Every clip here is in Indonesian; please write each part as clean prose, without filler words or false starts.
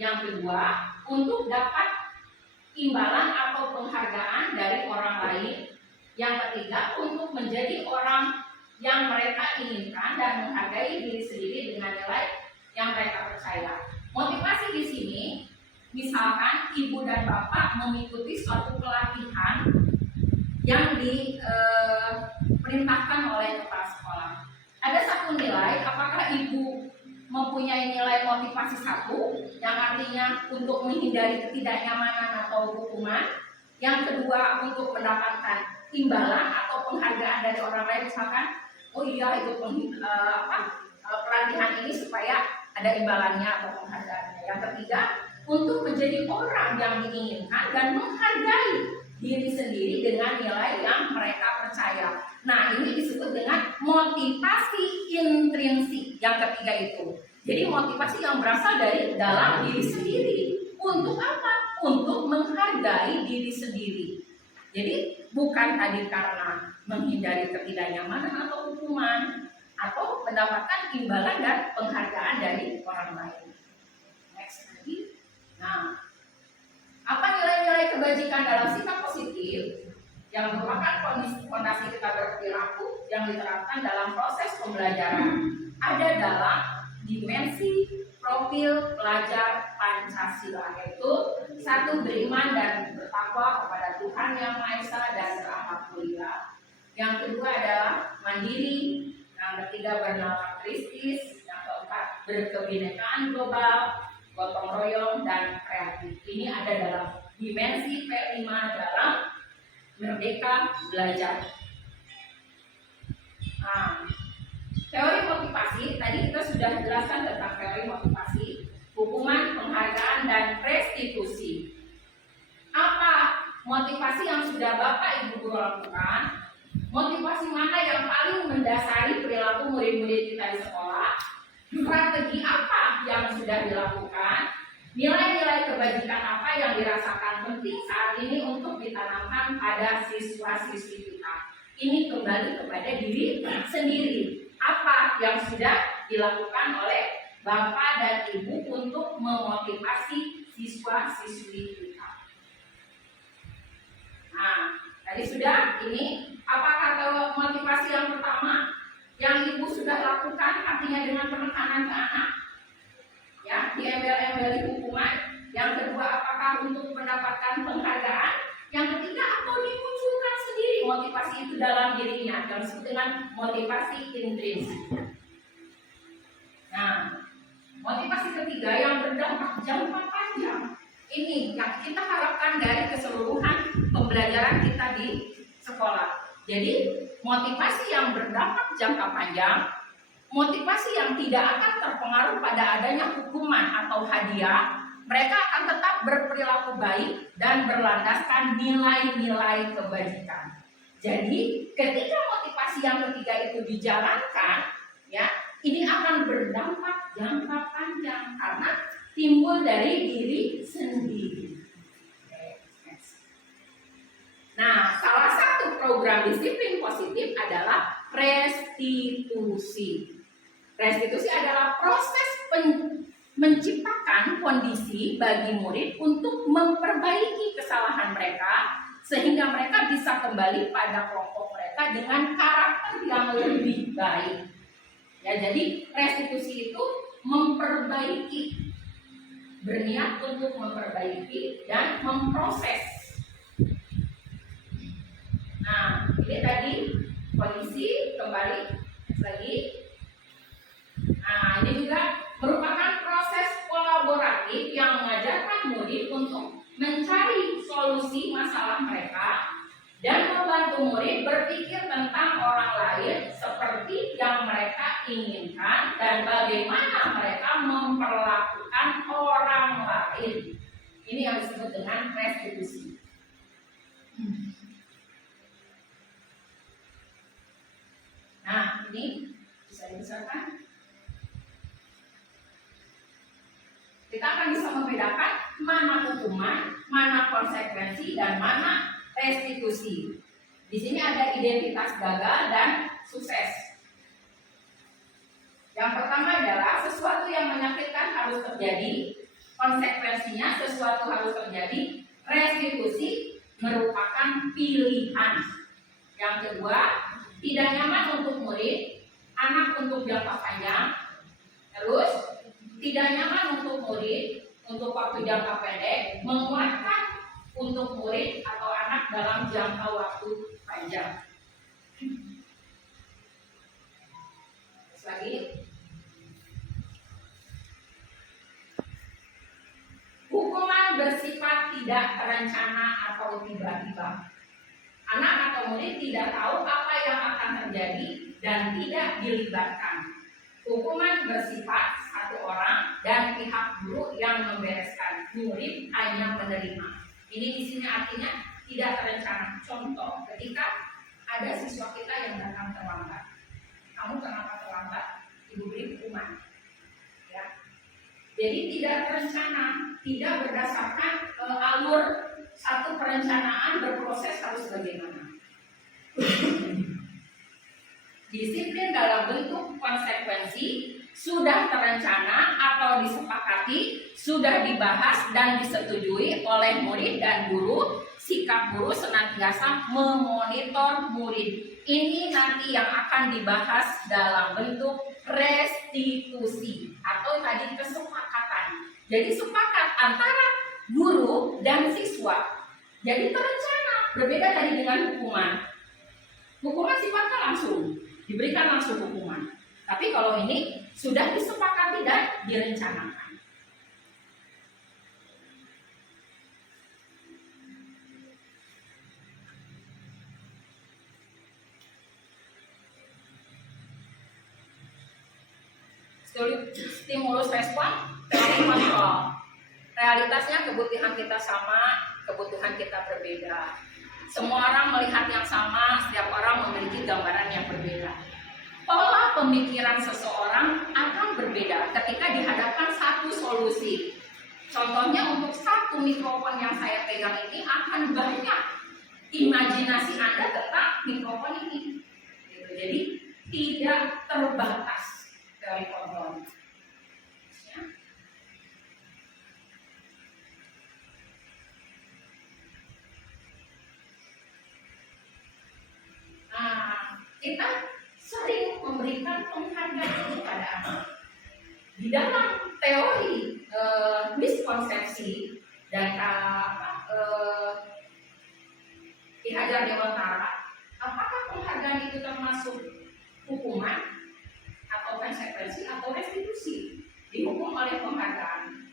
Yang kedua, untuk dapat imbalan atau penghargaan dari orang lain. Yang ketiga, untuk menjadi orang yang mereka inginkan dan menghargai diri sendiri dengan nilai yang mereka percaya. Motivasi di sini, misalkan ibu dan bapak mengikuti suatu pelatihan yang diperintahkan oleh kepala sekolah. Ada satu nilai, apakah ibu mempunyai nilai motivasi 1, yang artinya untuk menghindari ketidaknyamanan atau hukuman. Yang kedua, untuk mendapatkan imbalan atau penghargaan dari orang lain, misalkan, oh iya ikut pelatihan ini supaya ada imbalannya atau penghargaannya. Yang ketiga, untuk menjadi orang yang diinginkan dan menghargai diri sendiri dengan nilai yang mereka percaya. Nah, ini disebut dengan motivasi intrinsik yang ketiga itu. Jadi motivasi yang berasal dari dalam diri sendiri. Untuk apa? Untuk menghargai diri sendiri. Jadi bukan tadi karena menghindari ketidaknyamanan atau hukuman, atau mendapatkan imbalan dan penghargaan dari orang lain. Next lagi. Nah, apa nilai-nilai kebajikan dalam sikap positif yang merupakan fondasi kita berperilaku yang diterapkan dalam proses pembelajaran? Ada dalam dimensi profil pelajar Pancasila, yaitu 1. Beriman dan bertakwa kepada Tuhan Yang Maha Esa dan berakhlak mulia. Yang kedua adalah mandiri. Yang ketiga bernalar kristis. Yang keempat berkebinekaan global, gotong royong dan kreatif. Ini ada dalam dimensi P5 dalam Merdeka Belajar. Nah, teori motivasi, tadi kita sudah jelaskan tentang teori motivasi, hukuman, penghargaan, dan restitusi. Apa motivasi yang sudah Bapak Ibu Guru lakukan? Motivasi mana yang paling mendasari perilaku murid-murid kita di sekolah? Strategi apa yang sudah dilakukan? Nilai-nilai kebajikan apa yang dirasakan penting saat ini untuk ditanamkan pada siswa-siswi kita? Ini kembali kepada diri sendiri. Apa yang sudah dilakukan oleh Bapak dan Ibu untuk memotivasi siswa-siswi kita? Nah, tadi sudah ini. Apakah motivasi yang pertama yang Ibu sudah lakukan, artinya dengan penekanan ke anak, ya, diembel-embeli hukuman? Yang kedua, apakah untuk mendapatkan penghargaan? Yang ketiga, atau dimunculkan sendiri motivasi itu dalam dirinya, yang disebut dengan motivasi intrinsik. Nah, motivasi ketiga yang berdampak jangka panjang, ini yang kita harapkan dari keseluruhan pembelajaran kita di sekolah. Jadi motivasi yang berdampak jangka panjang, motivasi yang tidak akan terpengaruh pada adanya hukuman atau hadiah, mereka akan tetap berperilaku baik dan berlandaskan nilai-nilai kebajikan. Jadi ketika motivasi yang ketiga itu dijalankan, ya, ini akan berdampak jangka panjang karena timbul dari diri sendiri. Nah, salah satu program disiplin positif adalah restitusi. Restitusi adalah proses menciptakan kondisi bagi murid untuk memperbaiki kesalahan mereka sehingga mereka bisa kembali pada kelompok mereka dengan karakter yang lebih baik. Ya, jadi restitusi itu memperbaiki, berniat untuk memperbaiki dan memproses. Nah, ini tadi kondisi kembali lagi. Nah, ini juga merupakan proses kolaboratif yang mengajarkan murid untuk mencari solusi masalah mereka dan membantu murid berpikir tentang orang lain seperti yang mereka inginkan dan bagaimana mereka memperlakukan orang lain. Ini yang disebut dengan restitusi. Nah, ini bisa dibesarkan. Kita akan bisa membedakan mana hukuman, mana konsekuensi, dan mana restitusi. Di sini ada identitas gagal dan sukses. Yang pertama adalah sesuatu yang menyakitkan harus terjadi. Konsekuensinya sesuatu harus terjadi. Restitusi merupakan pilihan. Yang kedua, tidak nyaman untuk murid, anak untuk jangka panjang. Terus, tidak nyaman untuk murid untuk waktu jangka pendek, menguatkan untuk murid atau anak dalam jangka waktu panjang. Terus lagi, hukuman bersifat tidak terencana atau tiba-tiba. Anak atau murid tidak tahu apa yang akan terjadi dan tidak dilibatkan. Hukuman bersifat satu orang dan pihak guru yang membereskan. Murid hanya menerima. Ini di sini artinya tidak terencana. Contoh, ketika ada siswa kita yang datang terlambat. Kamu kenapa terlambat? Ibu beri hukuman. Ya. Jadi tidak terencana, tidak berdasarkan alur satu perencanaan berproses harus bagaimana. Disiplin dalam bentuk konsekuensi sudah terencana atau disepakati, sudah dibahas dan disetujui oleh murid dan guru. Sikap guru senantiasa memonitor murid. Ini nanti yang akan dibahas dalam bentuk restitusi atau tadi kesepakatan. Jadi sepakat antara guru dan siswa. Jadi terencana, berbeda tadi dengan hukuman. Hukuman sifatnya langsung, diberikan langsung hukuman. Tapi kalau ini sudah disepakati dan direncanakan. Stimulus respon dari kontrol. Realitasnya kebutuhan kita sama, kebutuhan kita berbeda. Semua orang melihat yang sama, setiap orang memiliki gambaran yang berbeda. Pola pemikiran seseorang akan berbeda ketika dihadapkan satu solusi. Contohnya untuk satu mikrofon yang saya pegang ini akan banyak imajinasi Anda tentang mikrofon ini. Jadi tidak terbatas teori kontrol. Nah, kita sering memberikan penghargaan kepada anak. Di dalam teori miskonsepsi dan Ki Hajar Dewantara, apakah penghargaan itu termasuk hukuman atau konsekuensi atau restitusi? Dihukum oleh penghargaan.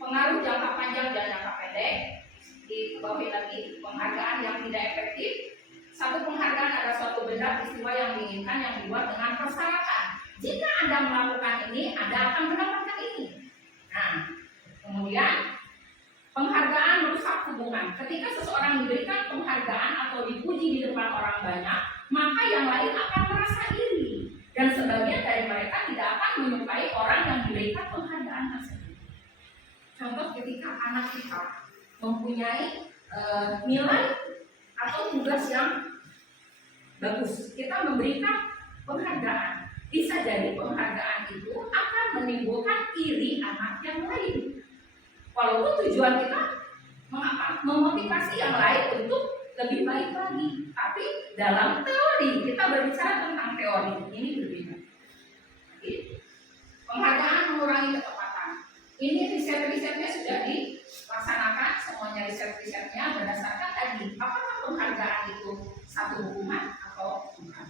Pengaruh jangka panjang dan jangka pendek. Di bawah lagi penghargaan yang tidak efektif. Satu penghargaan adalah suatu benda peristiwa yang diinginkan yang dibuat dengan persyaratan. Jika Anda melakukan ini, Anda akan mendapatkan ini. Nah, kemudian penghargaan merusak hubungan. Ketika seseorang diberikan penghargaan atau dipuji di depan orang banyak, maka yang lain akan merasa iri. Dan sebagian dari mereka tidak akan menyukai orang yang diberikan penghargaan tersebut. Contoh ketika anak kita mempunyai nilai atau tugas yang bagus, kita memberikan penghargaan. Bisa jadi penghargaan itu akan menimbulkan iri anak yang lain. Walaupun tujuan kita memotivasi yang lain untuk lebih baik lagi, tapi dalam teori kita berbicara tentang teori ini berbeda. Jadi, penghargaan mengurangi ketepatan. Ini riset-risetnya sudah dilaksanakan, semuanya riset-risetnya berdasarkan tadi apakah penghargaan itu satu hukuman atau bukan.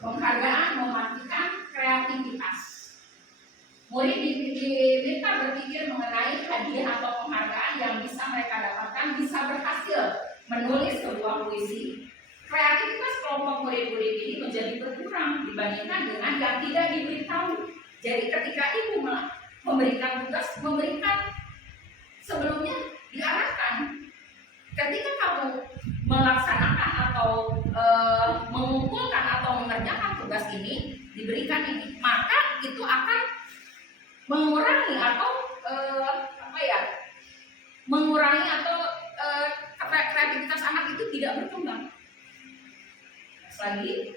Penghargaan mematikan kreativitas. Murid diminta berpikir mengenai hadiah atau penghargaan yang bisa mereka dapatkan bisa berhasil menulis sebuah puisi. Kreativitas kelompok murid-murid ini menjadi berkurang dibandingkan dengan yang tidak diberitahu. Jadi ketika ibu memberikan tugas, memberikan sebelumnya diarahkan. Ketika kamu melaksanakan atau mengumpulkan atau mengerjakan tugas ini, diberikan ini, maka itu akan mengurangi atau mengurangi atau kreativitas anak itu tidak berkembang. Lagi,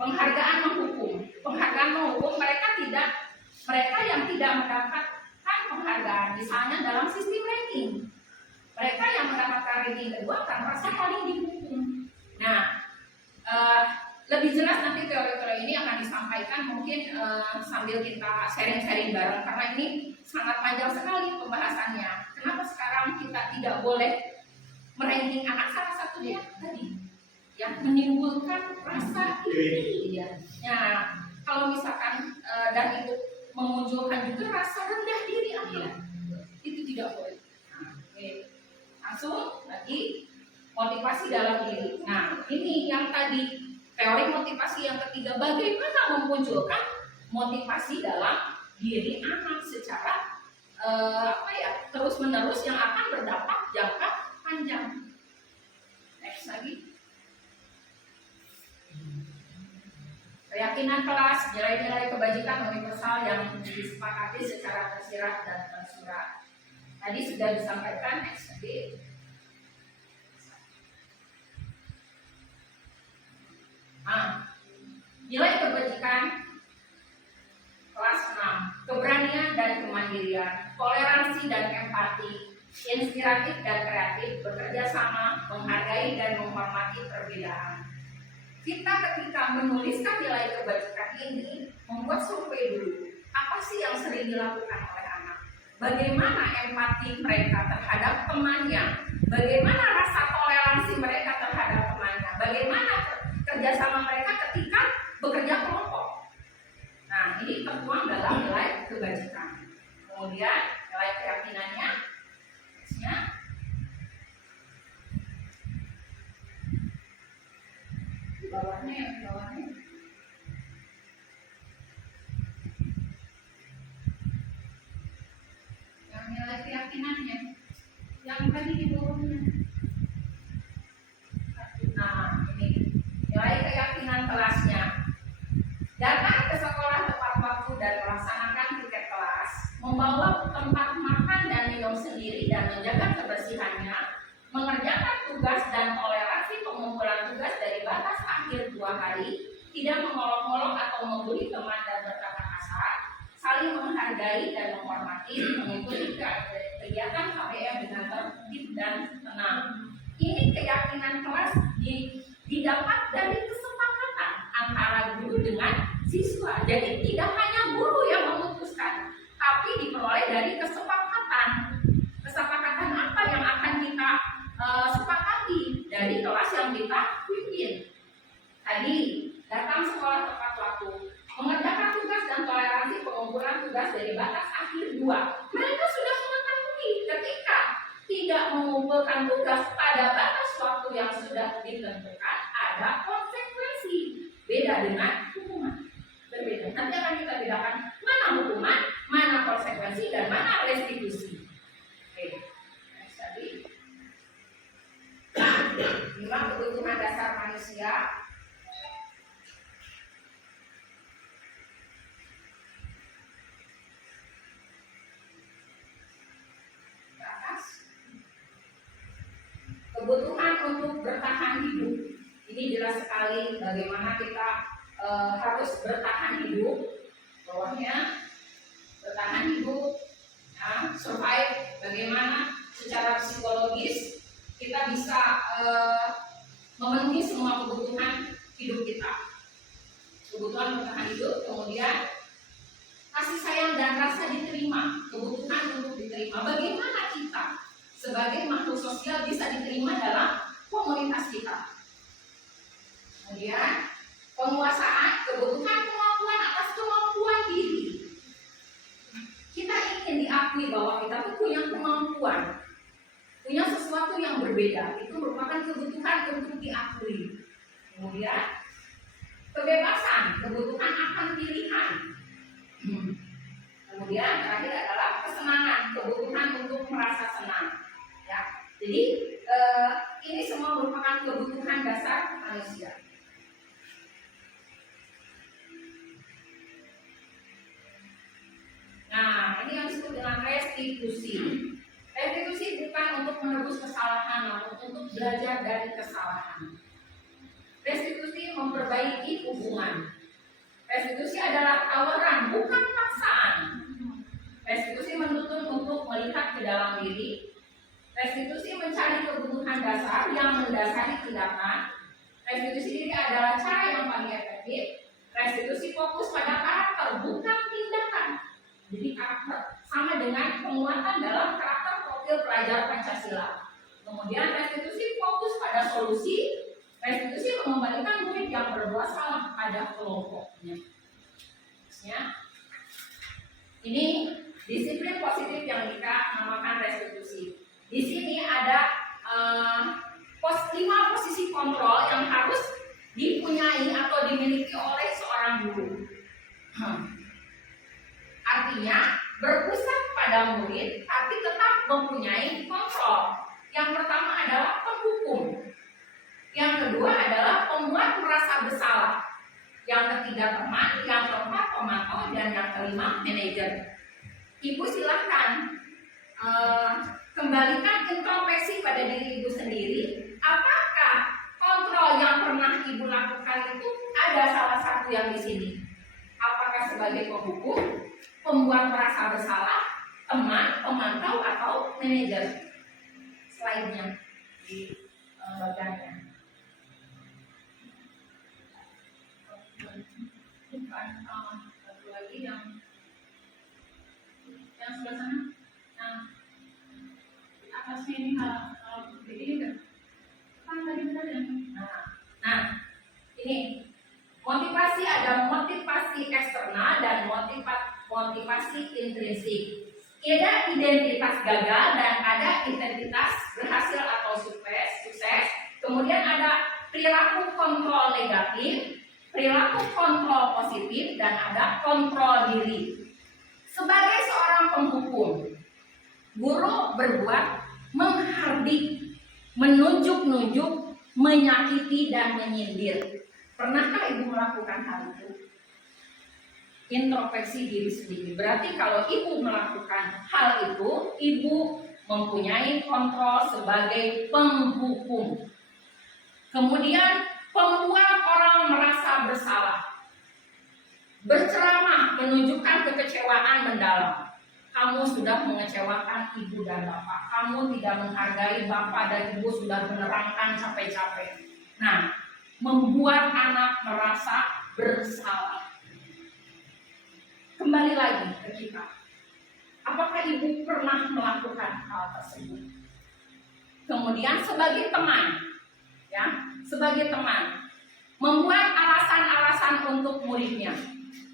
Penghargaan menghukum. Penghargaan menghukum mereka yang tidak mendapatkan penghargaan, misalnya dalam sistem ranking. Mereka yang mendapatkan ranking kedua akan merasa paling dihukum. Nah, lebih jelas nanti teori-teori ini akan disampaikan mungkin sambil kita sharing-sharing bareng, karena ini sangat panjang sekali pembahasannya. Kenapa sekarang kita tidak boleh meranking anak? Salah satunya tadi yang menimbulkan rasa iri, ya. Nah, kalau misalkan dan itu memunculkan juga rasa rendah diri anak, itu tidak boleh. Nah, oke. Langsung lagi motivasi dalam diri. Nah, ini yang tadi teori motivasi yang ketiga, bagaimana memunculkan motivasi dalam diri anak secara terus menerus yang akan berdampak jangka panjang. Next lagi. Keyakinan kelas, nilai-nilai kebajikan universal yang disepakati secara tersirat dan tersurat. Tadi sudah disampaikan. Next lagi. Nilai kebajikan kelas 6, keberanian dan kemandirian, toleransi dan empati, inspiratif dan kreatif, bekerja sama, menghargai dan menghormati perbedaan. Kita ketika menuliskan nilai kebajikan ini membuat survei dulu. Apa sih yang sering dilakukan oleh anak? Bagaimana empati mereka terhadap temannya? Bagaimana rasa toleransi mereka terhadap temannya? Bagaimana kerjasama mereka ketika bekerja kelompok? Nah, ini tertuang dalam nilai kebajikan. Kemudian nilai keyakinannya, di bawahnya. Yang nilai keyakinannya, yang tadi di bawahnya. Nah, ini nilai keyakinan kelasnya. Datang ke sekolah tepat waktu dan melaksanakan tiket kelas, membawa tempat makan dan minum sendiri dan menjaga kebersihannya, mengerjakan tugas dan toleransi pengumpulan tugas dari batas akhir 2 hari, tidak mengolok-olok atau membuli teman dan berkata kasar, saling menghargai dan menghormati, mengikuti kegiatan KBM dengan tertib dan tenang. Ini keyakinan kelas didapat dari kesepakatan antara guru dengan siswa. Jadi tidak hanya guru yang memutuskan, tapi diperoleh dari kesepakatan. Kesepakatan apa yang akan kita sepakati dari kelas yang kita pimpin? Tadi datang sekolah tepat waktu, mengerjakan tugas dan toleransi pengumpulan tugas dari batas akhir 2. Mereka sudah mengetahui ketika tidak mengumpulkan tugas pada batas waktu yang sudah ditentukan ada konsekuensi. Beda dengan hukuman. Berbeda. Nanti akan kita bedakan mana hukuman, mana konsekuensi, dan mana restitusi. Oke. Next tadi. 5 kebutuhan dasar manusia. Kebutuhan untuk bertahan hidup. Ini jelas sekali bagaimana kita harus bertahan hidup. Bawahnya bertahan hidup, ya, survive. Bagaimana secara psikologis kita bisa memenuhi semua kebutuhan hidup kita. Kebutuhan bertahan hidup, kemudian kasih sayang dan rasa diterima, kebutuhan untuk diterima. Bagaimana kita sebagai makhluk sosial bisa diterima dalam komunitas kita. Kemudian penguasaan, kebutuhan kemampuan atas kemampuan diri. Kita ingin diakui bahwa kita tuh punya kemampuan, punya sesuatu yang berbeda. Itu merupakan kebutuhan untuk diakui. Kemudian kebebasan, kebutuhan akan pilihan. Kemudian terakhir adalah kesenangan, kebutuhan untuk merasa senang. Ya, jadi ini semua merupakan kebutuhan dasar manusia. Nah, ini yang disebut dengan restitusi. Restitusi bukan untuk menebus kesalahan, namun untuk belajar dari kesalahan. Restitusi memperbaiki hubungan. Restitusi adalah tawaran, bukan paksaan. Restitusi menuntut untuk melihat ke dalam diri. Restitusi mencari kebutuhan dasar yang mendasari tindakan. Restitusi diri adalah cara yang paling efektif. Restitusi fokus pada karakter, bukan tindakan. Jadi karakter sama dengan penguatan dalam karakter profil pelajar Pancasila. Kemudian restitusi fokus pada solusi. Restitusi mengembalikan murid yang berbuat salah pada kelompoknya. Ya. Ini disiplin positif yang kita namakan restitusi. Di sini ada 5 posisi kontrol yang harus dipunyai atau dimiliki oleh seorang guru. Artinya berpusat pada murid tapi tetap mempunyai kontrol. Yang pertama adalah penghukum. Yang kedua adalah pembuat merasa bersalah. Yang ketiga teman, yang keempat pemantau, dan yang kelima manajer. Ibu silahkan kembalikan introspeksi pada diri ibu sendiri. Apakah kontrol yang pernah ibu lakukan itu ada salah satu yang di sini? Apakah sebagai penghukum, pembuat merasa bersalah, teman, pemantau, atau manajer? Slide-nya di bagiannya. Bukan satu lagi yang sebelah sana. Nah, di atasnya ini kalau seperti ini kan tadi benar ya. Nah, ini motivasi, ada motivasi eksternal dan motivasi intrinsik. Ada identitas gagal dan ada identitas berhasil atau sukses. Kemudian ada perilaku kontrol negatif, perilaku kontrol positif, dan ada kontrol diri. Sebagai seorang penghukum, guru berbuat menghardik, menunjuk-nunjuk, menyakiti, dan menyindir. Pernahkah ibu melakukan hal itu? Introspeksi diri sendiri. Berarti kalau ibu melakukan hal itu, ibu mempunyai kontrol sebagai penghukum. Kemudian pembuat orang merasa bersalah. Berceramah menunjukkan kekecewaan mendalam. Kamu sudah mengecewakan ibu dan bapak. Kamu tidak menghargai bapak dan ibu sudah menerangkan capek-capek. Nah, membuat anak merasa bersalah. Kembali lagi ke kita. Apakah ibu pernah melakukan hal tersebut? Kemudian sebagai teman, ya, sebagai teman, membuat alasan-alasan untuk muridnya.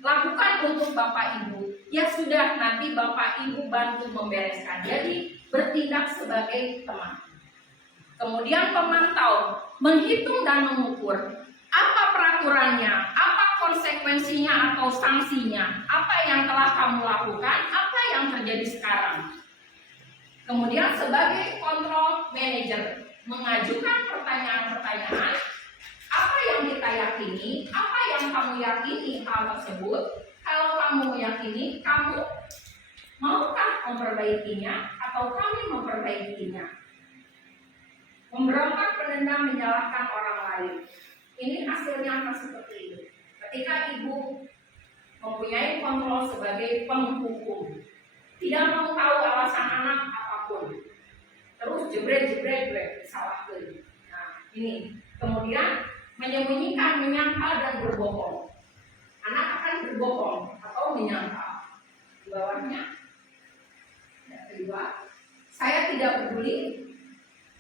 Lakukan untuk bapak ibu. Ya sudah, nanti bapak ibu bantu membereskan. Jadi bertindak sebagai teman. Kemudian pemantau, menghitung dan mengukur. Apa peraturannya? Apa konsekuensinya atau sanksinya? Apa yang telah kamu lakukan? Apa yang terjadi sekarang? Kemudian sebagai kontrol manager, mengajukan pertanyaan-pertanyaan. Apa yang kita yakini? Apa yang kamu yakini hal tersebut? Kalau kamu meyakini, kamu maukah memperbaikinya atau kami memperbaikinya? Memberontak, penendam, menyalahkan orang lain. Ini hasilnya akan seperti ini. Ketika ibu mempunyai kontrol sebagai penghukum, tidak mau tahu alasan anak apapun, terus jebret, salahkan. Nah, ini kemudian menyembunyikan, menyangkal, dan berbohong. Anak akan berbohong atau menyangkal. Di bawahnya, yang kedua, saya tidak peduli.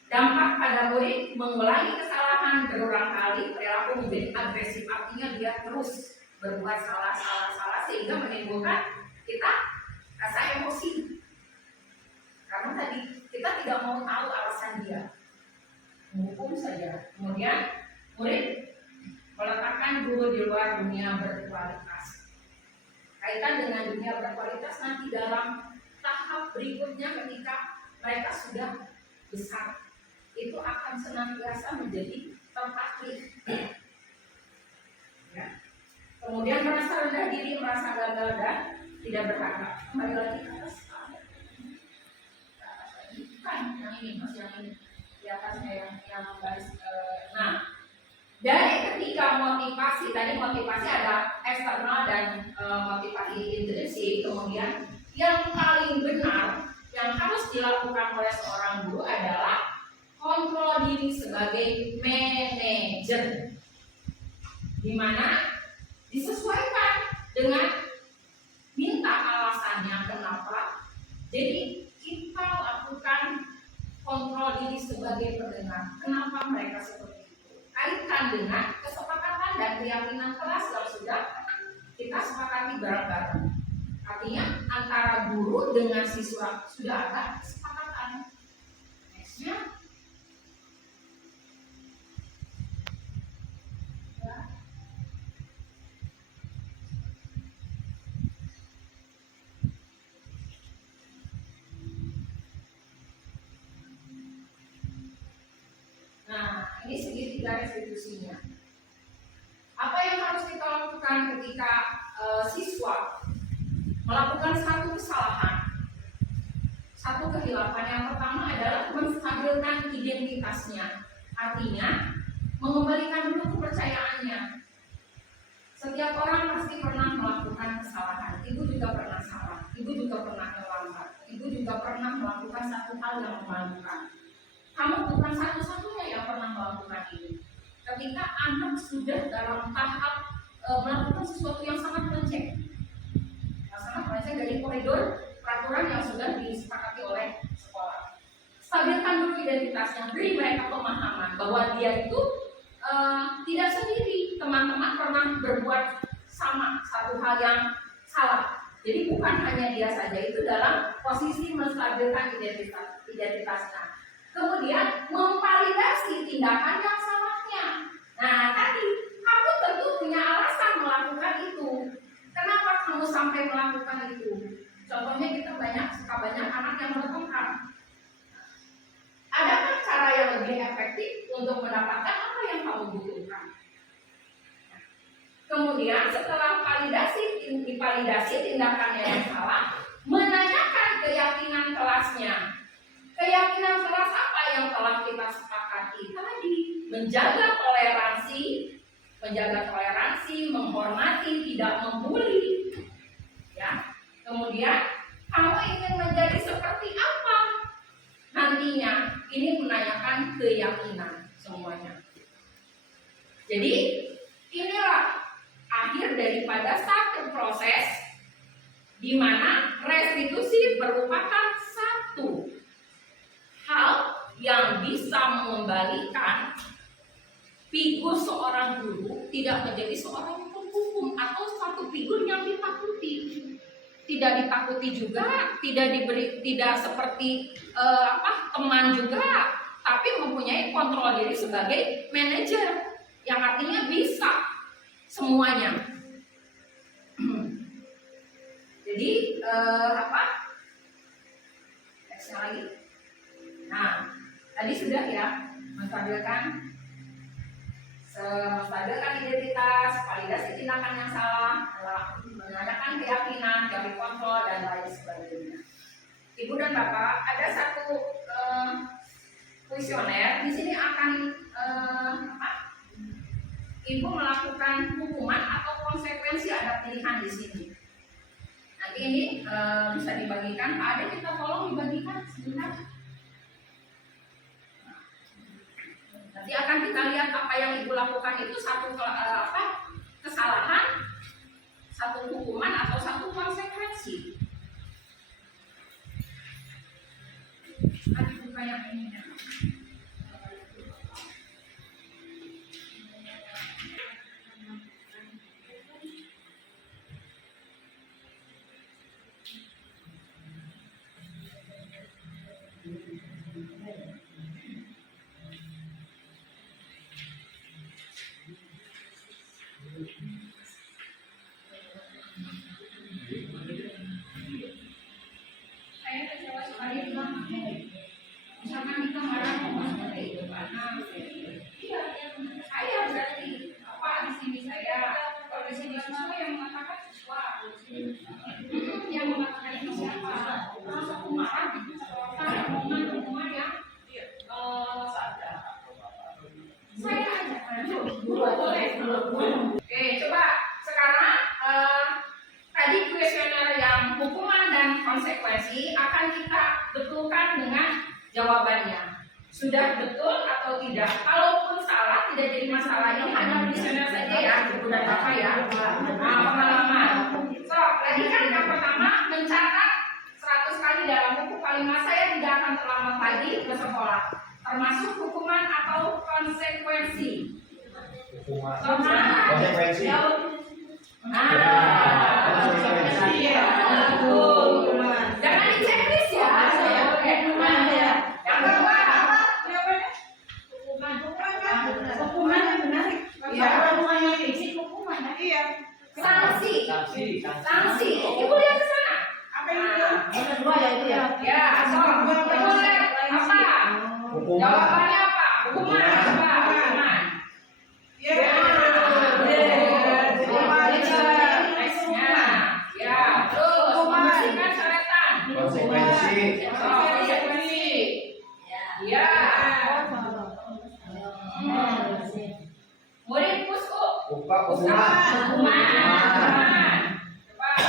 Dampak pada murid mengulangi kesalahan berulang kali, perilaku menjadi agresif, artinya dia terus berbuat salah sehingga menimbulkan kita rasa emosi. Karena tadi kita tidak mau tahu alasan dia, menghukum saja. Kemudian murid meletakkan guru di luar dunia berkualitas. Kaitan dengan dunia berkualitas nanti dalam tahap berikutnya ketika mereka sudah besar, itu akan senantiasa menjadi terpatri. Ya. Kemudian merasa rendah diri, merasa gagal dan tidak berharga. Kembali lagi ke atas. Bukan yang ini, masih yang ini. Di atasnya yang garis. Nah, Dari ketika motivasi, tadi motivasi ada eksternal dan motivasi intrinsik, kemudian yang paling benar yang harus dilakukan oleh seorang guru adalah kontrol diri sebagai manajer, di mana disesuaikan dengan minta alasannya kenapa. Jadi kita lakukan kontrol diri sebagai pendengar. Kenapa mereka seperti itu? Kaitkan dengan kesepakatan dan keyakinan kelas yang sudah kita sepakati bareng-bareng. Artinya antara guru dengan siswa sudah ada kesepakatan. Nextnya. Nah, ini segitiga restitusinya. Apa yang harus kita lakukan ketika siswa melakukan satu kesalahan, satu kehilapan? Yang pertama adalah menstabilkan identitasnya. Artinya, mengembalikan dulu kepercayaannya. Setiap orang pasti pernah melakukan kesalahan. Ibu juga pernah salah. Ibu juga pernah terlambat. Ibu juga pernah melakukan satu hal yang memalukan. Kamu bukan satu-satunya yang pernah melakukan ini. Ketika anak sudah dalam tahap melakukan sesuatu yang sangat melenceng, dari koridor peraturan yang sudah disepakati oleh sekolah, stabilkan dulu identitasnya, beri mereka pemahaman bahwa dia itu tidak sendiri. Teman-teman pernah berbuat sama satu hal yang salah. Jadi bukan hanya dia saja, itu dalam posisi menstabilkan identitasnya. Kemudian memvalidasi tindakan yang salahnya. Nah, tadi kamu tentu punya alasan melakukan itu. Kenapa kamu sampai melakukan itu? Contohnya kita suka banyak anak yang bertengkar. Adakah cara yang lebih efektif untuk mendapatkan apa yang kamu butuhkan? Kemudian setelah divalidasi tindakannya yang salah, menanyakan keyakinan kelasnya. Keyakinan kelas apa yang telah kita sepakati tadi? Menjaga toleransi, menghormati, tidak membuli. Ya. Kemudian kamu ingin menjadi seperti apa nantinya? Ini menanyakan keyakinan semuanya. Jadi inilah akhir daripada satu proses di mana restitusi merupakan satu hal yang bisa mengembalikan figur seorang guru tidak menjadi seorang penghukum atau satu figur yang ditakuti. Tidak ditakuti juga, tidak seperti teman juga, tapi mempunyai kontrol diri sebagai manajer yang artinya bisa semuanya. Jadi nextnya lagi. Nah, tadi sudah ya menstabilkan identitas, validasi tindakan yang salah, menanyakan keyakinan, dari kontrol dan lain sebagainya. Ibu dan Bapak, ada satu kuesioner. Di sini akan Ibu melakukan hukuman atau konsekuensi, ada pilihan di sini. Nanti ini bisa dibagikan. Pak Ade, kita tolong dibagikan sebentar. Nanti akan kita lihat apa yang Ibu lakukan itu satu kesalahan, satu hukuman atau satu konsekuensi. Akan buka yang ini. Saya kecewa sekali, misalkan kita betul atau tidak. Kalaupun salah, tidak jadi masalah. Ini hanya kuesioner saja ya, Ibu dan Bapak ya. Nah, pengalaman. So, tadi kan yang pertama mencatat 100 kali dalam buku kalimat saya tidak akan terlambat lagi ke sekolah. Termasuk hukuman atau konsekuensi. Konsekuensi. Jangan di checklist ya. Yang kedua, Hukuman yang benar. ya, sanksi. Sanksi. Ibu lihat ke sana. Apa yang Yang kedua ya itu ya. Ya, so, boleh apa? Jawabannya apa? Hukuman apa? Hukuman. Nextnya, ya, terus membersihkan coretan. Konsekuensi. So, konsekuensi. Ya. Murid pusku. Hukuman. Hukuman. Cepat.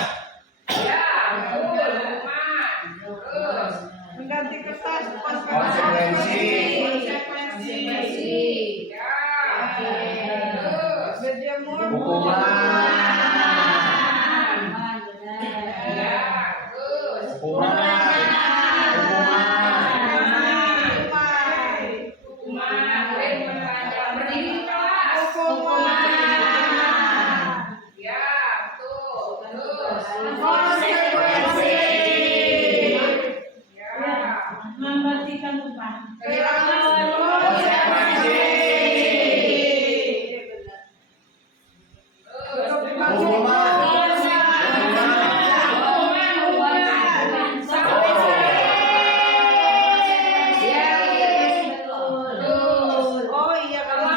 Ya, betul, hukuman. Terus. mengganti kertas Konsekuensi. Konsekuensi. Ya. Terus. berjemur Hukuman. Ya. Terus. Hukuman. Hukuman. Murid bertanya. Berdiri di kelas. Hukuman. Ya, betul. Terus. Konsekuensi. Ya. Membersihkan upah. Oh iya kalau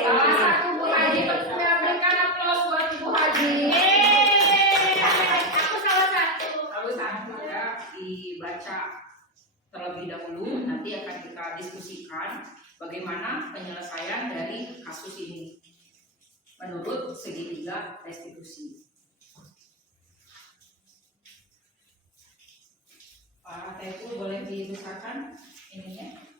Salah satu Bu Haji berikan aplaus buat Bu Haji. Lalu satu ya dibaca terlebih dahulu, nanti akan kita diskusikan bagaimana penyelesaian dari kasus ini menurut segitiga restitusi. Pak Teguh boleh dibukakan ininya.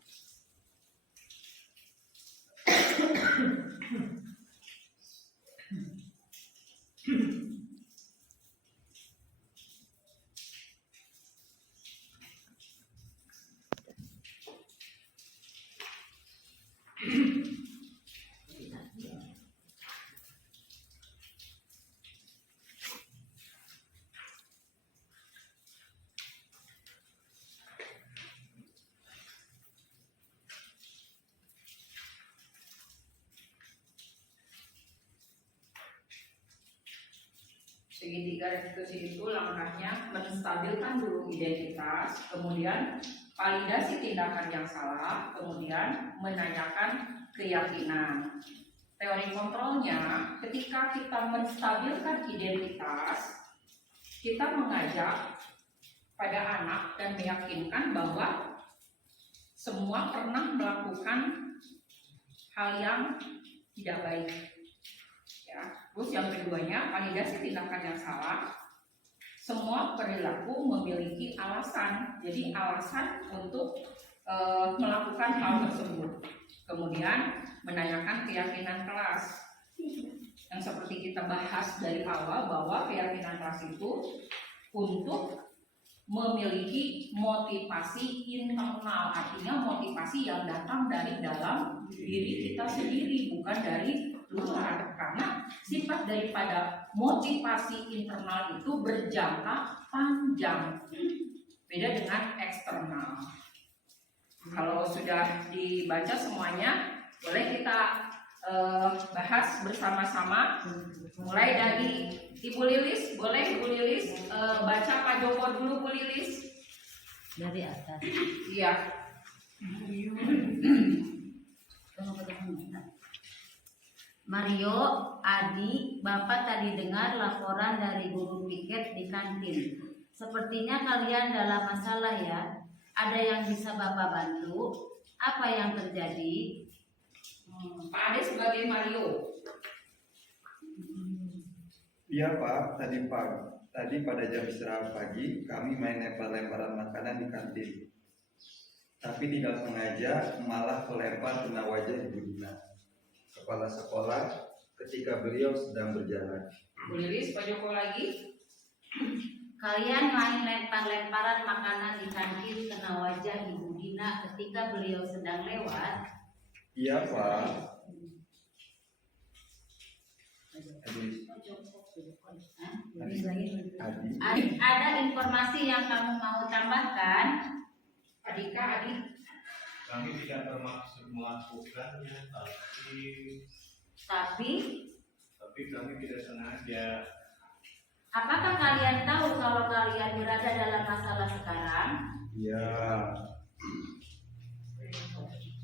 Segitiga restitusi itu langkahnya menstabilkan dulu identitas, kemudian validasi tindakan yang salah, kemudian menanyakan keyakinan. Teori kontrolnya, ketika kita menstabilkan identitas, kita mengajak pada anak dan meyakinkan bahwa semua pernah melakukan hal yang tidak baik. Ya. Terus yang keduanya, validasi tindakan yang salah. Semua perilaku memiliki alasan, jadi alasan untuk melakukan hal tersebut. Kemudian menanyakan keyakinan kelas, yang seperti kita bahas dari awal bahwa keyakinan kelas itu untuk memiliki motivasi internal, artinya motivasi yang datang dari dalam diri kita sendiri, bukan dari luar. Karena sifat daripada motivasi internal itu berjangka panjang, beda dengan eksternal. Kalau sudah dibaca semuanya, boleh kita bahas bersama-sama. Mulai dari Ibu Lilis, boleh Ibu Lilis baca Pak Joko dulu, Bu Lilis. Dari atas. Iya. Mario, Adi, Bapak tadi dengar laporan dari guru piket di kantin. Sepertinya kalian dalam masalah ya. Ada yang bisa Bapak bantu? Apa yang terjadi? Pak Ade sebagai Mario. Iya Pak, tadi pada jam istirahat pagi kami main lempar-lemparan makanan di kantin. Tapi tidak sengaja malah kelempar kena wajah Ibu Dina, kepala sekolah, ketika beliau sedang berjalan. Bu Lilis, Pak Joko lagi. Kalian main lempar-lemparan makanan di kantin kena wajah Ibu Dina ketika beliau sedang lewat? Iya Pak. Adi. Ada informasi yang kamu mau tambahkan? Adika, Adik. Kami tidak bermaksud melakukannya, Tapi tapi kami tidak sengaja. apakah kalian tahu kalau kalian berada dalam masalah sekarang? Iya.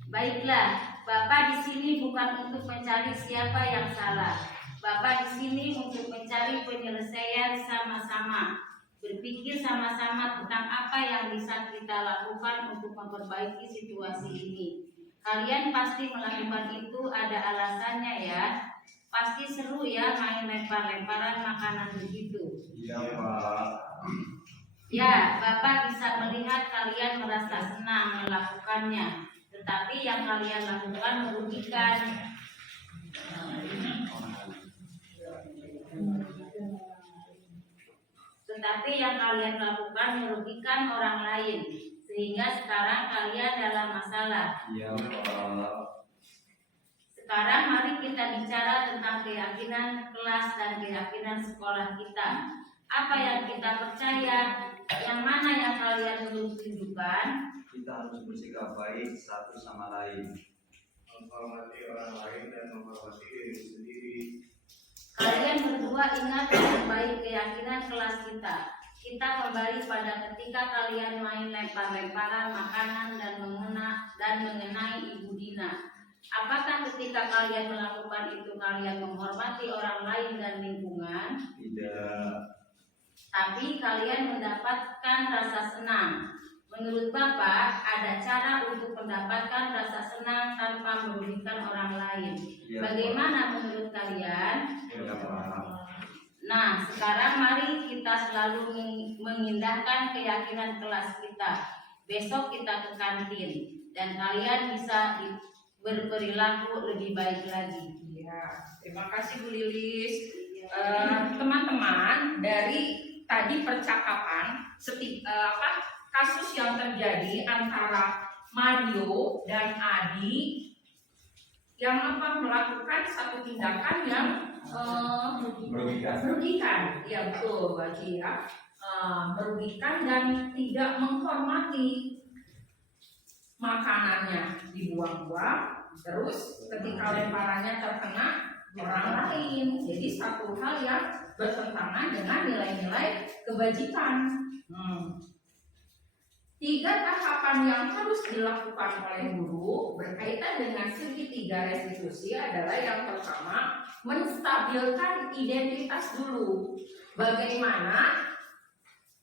Baiklah, Bapak di sini bukan untuk mencari siapa yang salah. Bapak di sini untuk mencari penyelesaian sama-sama. Berpikir sama-sama tentang apa yang bisa kita lakukan untuk memperbaiki situasi ini. Kalian pasti melakukan itu ada alasannya ya. Pasti seru ya main lempar-lemparan makanan begitu. Iya Pak. Ya, Bapak bisa melihat kalian merasa senang melakukannya. Tetapi yang kalian lakukan merugikan. Tetapi yang kalian lakukan merugikan orang lain. Sehingga sekarang kalian dalam masalah. Iya Pak. Sekarang mari kita bicara tentang keyakinan kelas dan keyakinan sekolah kita. Apa yang kita percaya, yang mana yang kalian perlu tunjukkan. Kita harus bersikap baik satu sama lain. Menghormati orang lain dan menghormati diri sendiri. Kalian berdua ingat baik keyakinan kelas kita. Kita kembali pada ketika kalian main lempar-lemparan makanan dan mengenai Ibu Dina. Apakah ketika kalian melakukan itu kalian menghormati orang lain dan lingkungan? Tidak. Tapi kalian mendapatkan rasa senang. Menurut Bapak, ada cara untuk mendapatkan rasa senang tanpa merugikan orang lain. Iya, Bagaimana menurut kalian? Iya Pak. Nah, sekarang mari kita selalu mengindahkan keyakinan kelas kita. Besok kita ke kantin dan kalian bisa berperilaku lebih baik lagi. Ya, terima kasih Bu Lilis. Teman-teman, dari tadi percakapan kasus yang terjadi antara Mario dan Adi yang melakukan satu tindakan yang merugikan. Ya betul, Mbak Ci, ya. Merugikan dan tidak menghormati, makanannya dibuang-buang, terus ketika lemparannya terkena orang lain. Jadi satu hal yang bertentangan dengan nilai-nilai kebajikan. 3 tahapan yang harus dilakukan oleh guru berkaitan dengan segitiga restitusi adalah yang pertama, menstabilkan identitas dulu. Bagaimana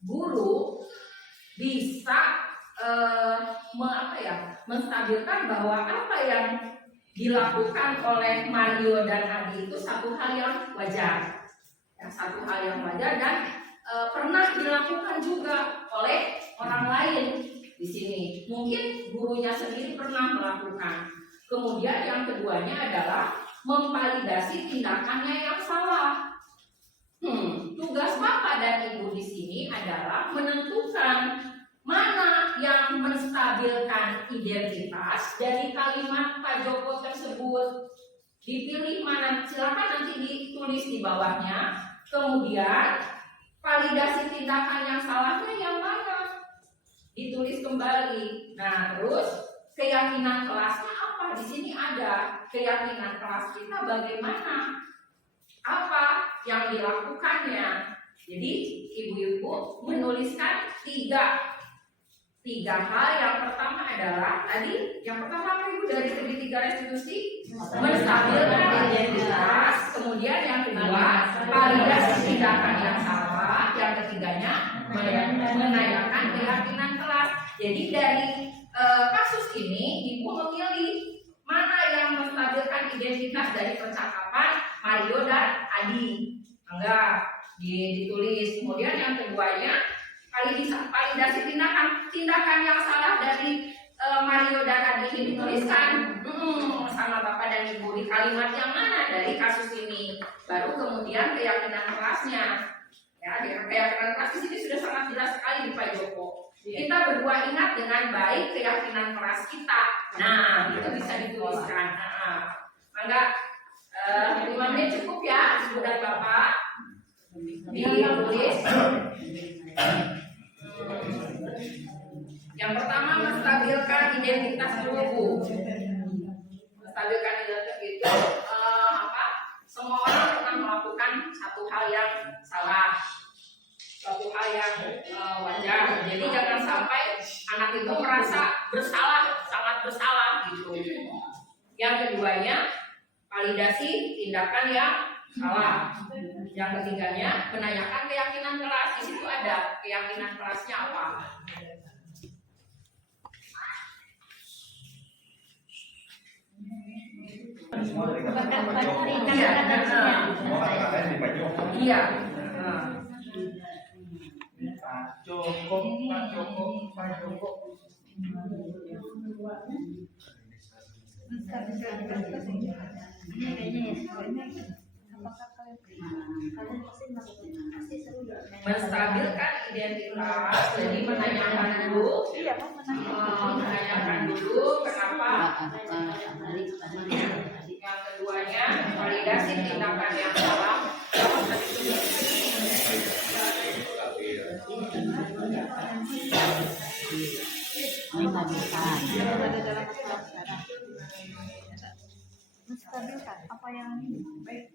guru bisa menstabilkan bahwa apa yang dilakukan oleh Mario dan Adi itu satu hal yang wajar, dan pernah dilakukan juga oleh orang lain di sini. Mungkin gurunya sendiri pernah melakukan. Kemudian yang keduanya adalah memvalidasi tindakannya yang salah. Tugas Bapak dan Ibu di sini adalah menentukan mana yang menstabilkan identitas dari kalimat Pak Joko tersebut. Dipilih mana, silakan nanti ditulis di bawahnya. Kemudian validasi tindakan yang salahnya yang mana, ditulis kembali. Nah, terus keyakinan kelasnya apa? Di sini ada keyakinan kelas kita bagaimana, apa yang dilakukannya. Jadi ibu-ibu menuliskan 3 3 hal. Yang pertama adalah tadi, yang pertama apa Ibu dari segitiga restitusi? Menstabilkan identitas. Kemudian yang kedua, validasi tindakan yang salah. Yang ketiganya, menanyakan keyakinan kelas. Jadi dari kasus ini Ibu memilih mana yang menstabilkan identitas dari percakapan Mario dan Adi. Enggak, ditulis. Kemudian yang keduanya, validasi tindakan yang salah dari Mario dan Adi ini dituliskan sama Bapak dan Ibu di kalimat yang mana dari kasus ini. Baru kemudian keyakinan kelasnya. Ya, keyakinan kelas di sini sudah sangat jelas sekali di Pak Joko. Kita berdua ingat dengan baik keyakinan kelas kita. Nah, itu bisa dituliskan. Maka 5 menit cukup ya, Ibu dan Bapak. Ditulis. Yang pertama, menstabilkan identitas dulu. Menstabilkan identitas itu semua orang pernah melakukan satu hal yang salah, suatu hal yang wajar. Jadi jangan sampai anak itu merasa bersalah, sangat bersalah gitu. Yang keduanya, validasi tindakan yang salah. Yang ketiganya, menanyakan keyakinan kelas. Di situ ada keyakinan kelasnya apa. Semua dari kata Bahkan Pak Joko. Iya, Semua kata-katanya di Pak Joko. Iya. Pak Joko, Pak Joko, Pak Joko. Menstabilkan identitas, jadi menanyakan dulu, kenapa. Yang keduanya, validasi tindakan yang salah. Menstabilkan apa yang baik.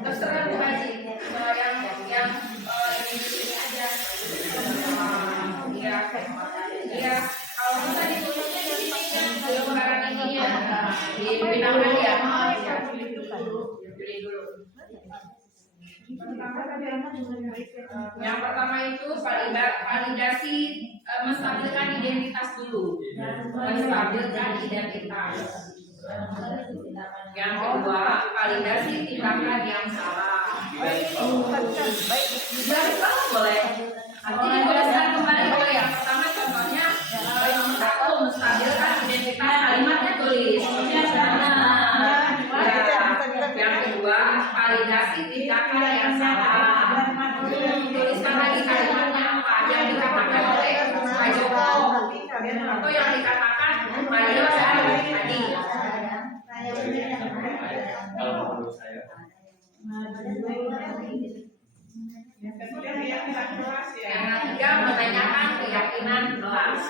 Terserah Bu Haji, yang di sini aja. Iya. Kalau bisa ditulisnya di sini di lembaran ini ya, dipindahkan ya. Pilih dulu. Yang pertama itu validasi menstabilkan identitas dulu. Menstabilkan identitas. Yang kedua, validasi tindakan yang salah. Dari salah boleh. Nanti dituliskan kembali boleh. Yang pertama contohnya yang satu menstabilkan identitas, kalimatnya tulis. Yang kedua, validasi tindakan yang salah. Tuliskan lagi kalimatnya apa yang dikatakan oleh Pak Joko atau yang dikatakan Mario dan Adi. Kalau menurut saya, Yang ketiga, menanyakan keyakinan kelas.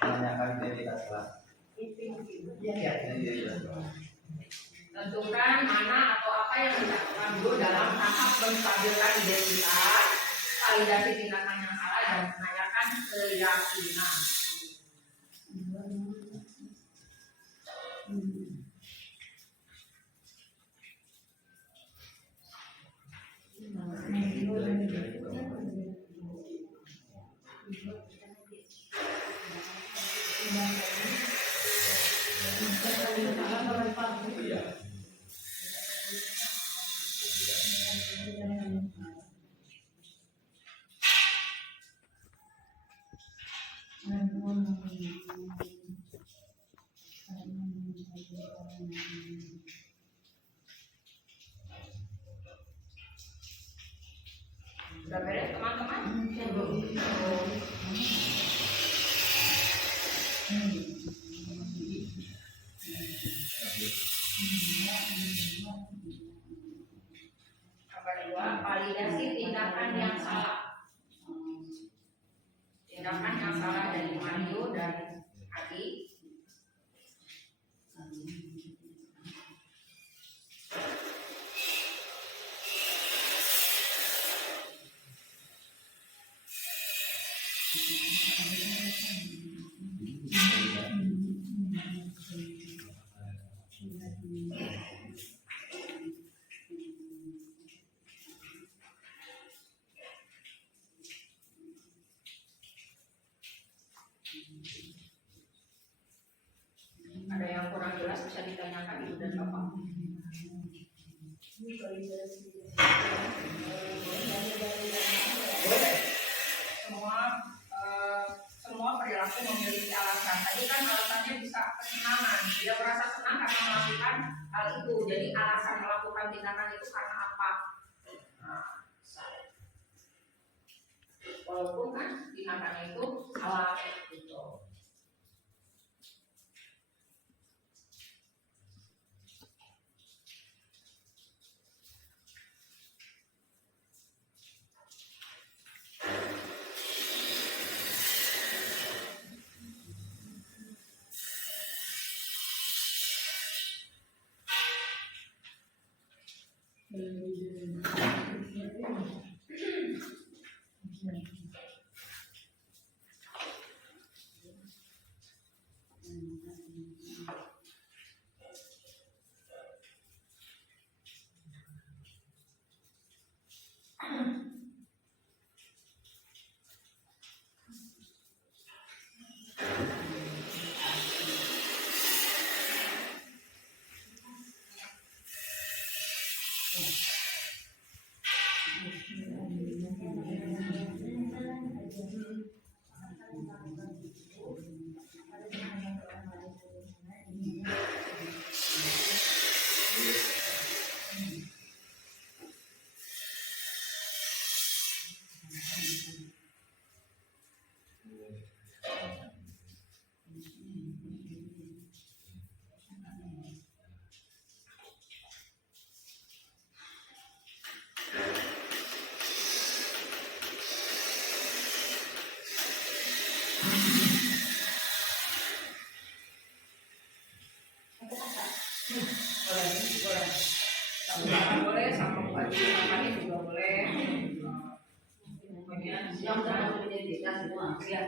Menanyakan identitas kelas. Tentukan mana atau apa yang dilakukan dulu dalam tahap menstabilkan identitas, validasi tindakan yang salah, dan menanyakan keyakinan. Sudah beres teman-teman? jelas bisa ditanyakan ibu dan bapak. Boleh. Semua perilaku memiliki alasan. Tadi kan alasannya bisa kesenangan. Dia merasa senang karena melakukan hal itu. Jadi alasan melakukan tindakan itu karena apa? Nah, walaupun kan tindakannya itu salah gitu. Boleh sama baju makannya juga boleh. Yang udah identitas semua. Ya.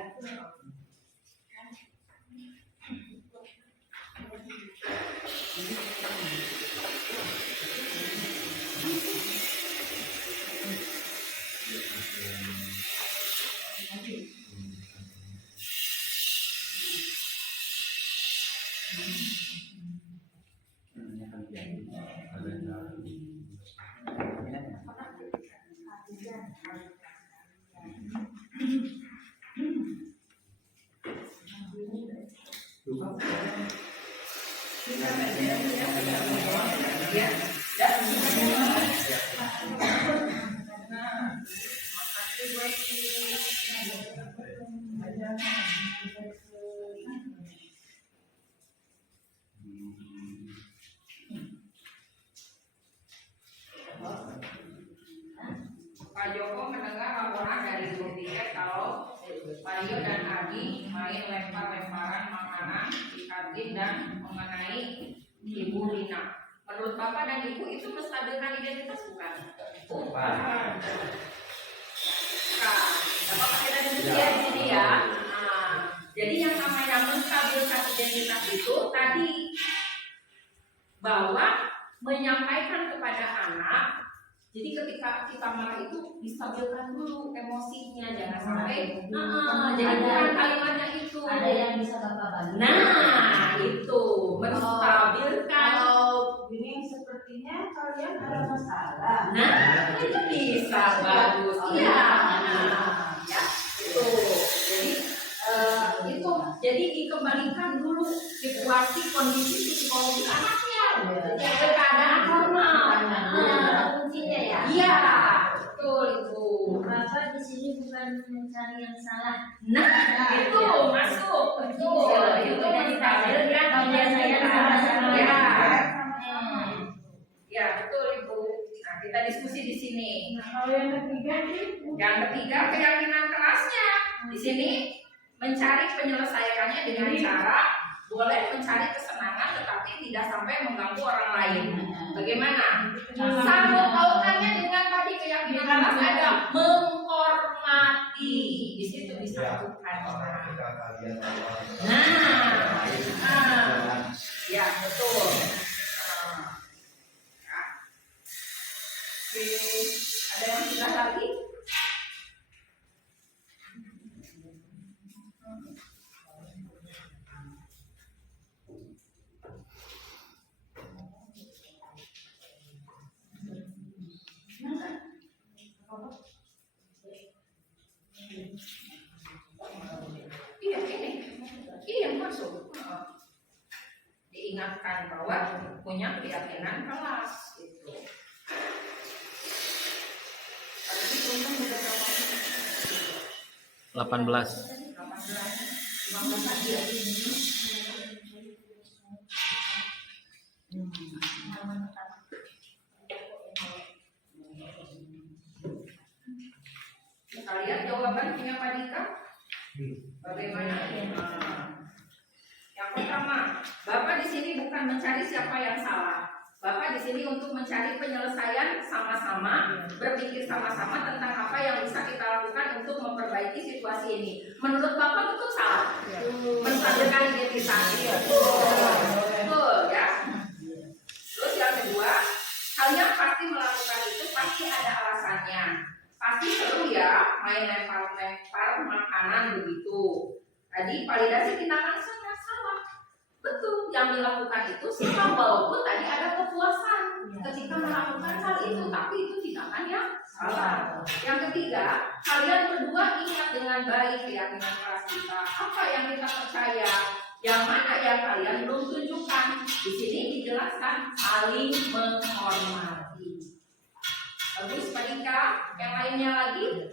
Pak Joko mendengar laporan dari grup tiket kalau Mario dan Adi main lempar-lemparan makanan di kantin dan mengenai Ibu Lina. Menurut Bapak dan Ibu itu menstabilkan identitas bukan? Bukan. Nah, Bapak kita diskusi di sini ya. Nah, jadi yang namanya menstabilkan identitas itu tadi bahwa menyampaikan kepada anak. Jadi ketika kita marah itu distabilkan dulu emosinya, jangan sampai jadi bukan kalimatnya itu. Ada yang bisa Bapak bantu? Nah, itu menstabilkan. Kalau ini sepertinya kalian ada masalah. Nah, itu bisa bagus. Iya. Nah, ya, itu. Jadi dikembalikan dulu situasi kondisi psikologi anaknya ke keadaan normal. Kuncinya ya. Iya, betul itu. Bapak di sini bukan mencari yang salah. Nah, itu masuk, betul. Itu menstabilkan identitas. Ya. Ya, betul Ibu. Nah, kita diskusi di sini. Nah, kalau yang ketiga nih, Yang ketiga, keyakinan kerasnya. Di sini mencari penyelesaiannya dengan cara boleh mencari kesenangan tetapi tidak sampai mengganggu orang lain. Bagaimana? Sambung pautannya dengan tadi keyakinan keras ada menghormati. Di situ disatukan orang. Ya betul. Oke, ada yang sudah lagi? mengingatkan bahwa punya keyakinan kelas gitu. Tadi untung udah berapa? 18. 15 aja. Kita lihat jawaban punya Pak Dika. Bagaimana? Yang pertama, Bapak di sini bukan mencari siapa yang salah. Bapak di sini untuk mencari penyelesaian sama-sama, berpikir sama-sama tentang apa yang bisa kita lakukan untuk memperbaiki situasi ini. Menurut Bapak betul salah? Menstabilkan identitas. Betul ya. Terus yang kedua, kalian pasti melakukan itu pasti ada alasannya. Pasti seru ya main lempar-lempar makanan begitu. Tadi validasi tindakan salah. Betul, yang dilakukan itu salah walaupun tadi ada kepuasan ketika melakukan hal itu, tapi itu tindakan yang salah. Yang ketiga, kalian berdua ingat dengan baik keyakinan keras kita, apa yang kita percaya, yang mana yang kalian belum tunjukkan. Di sini dijelaskan saling menghormati. Bagus Pak Dika, yang lainnya lagi.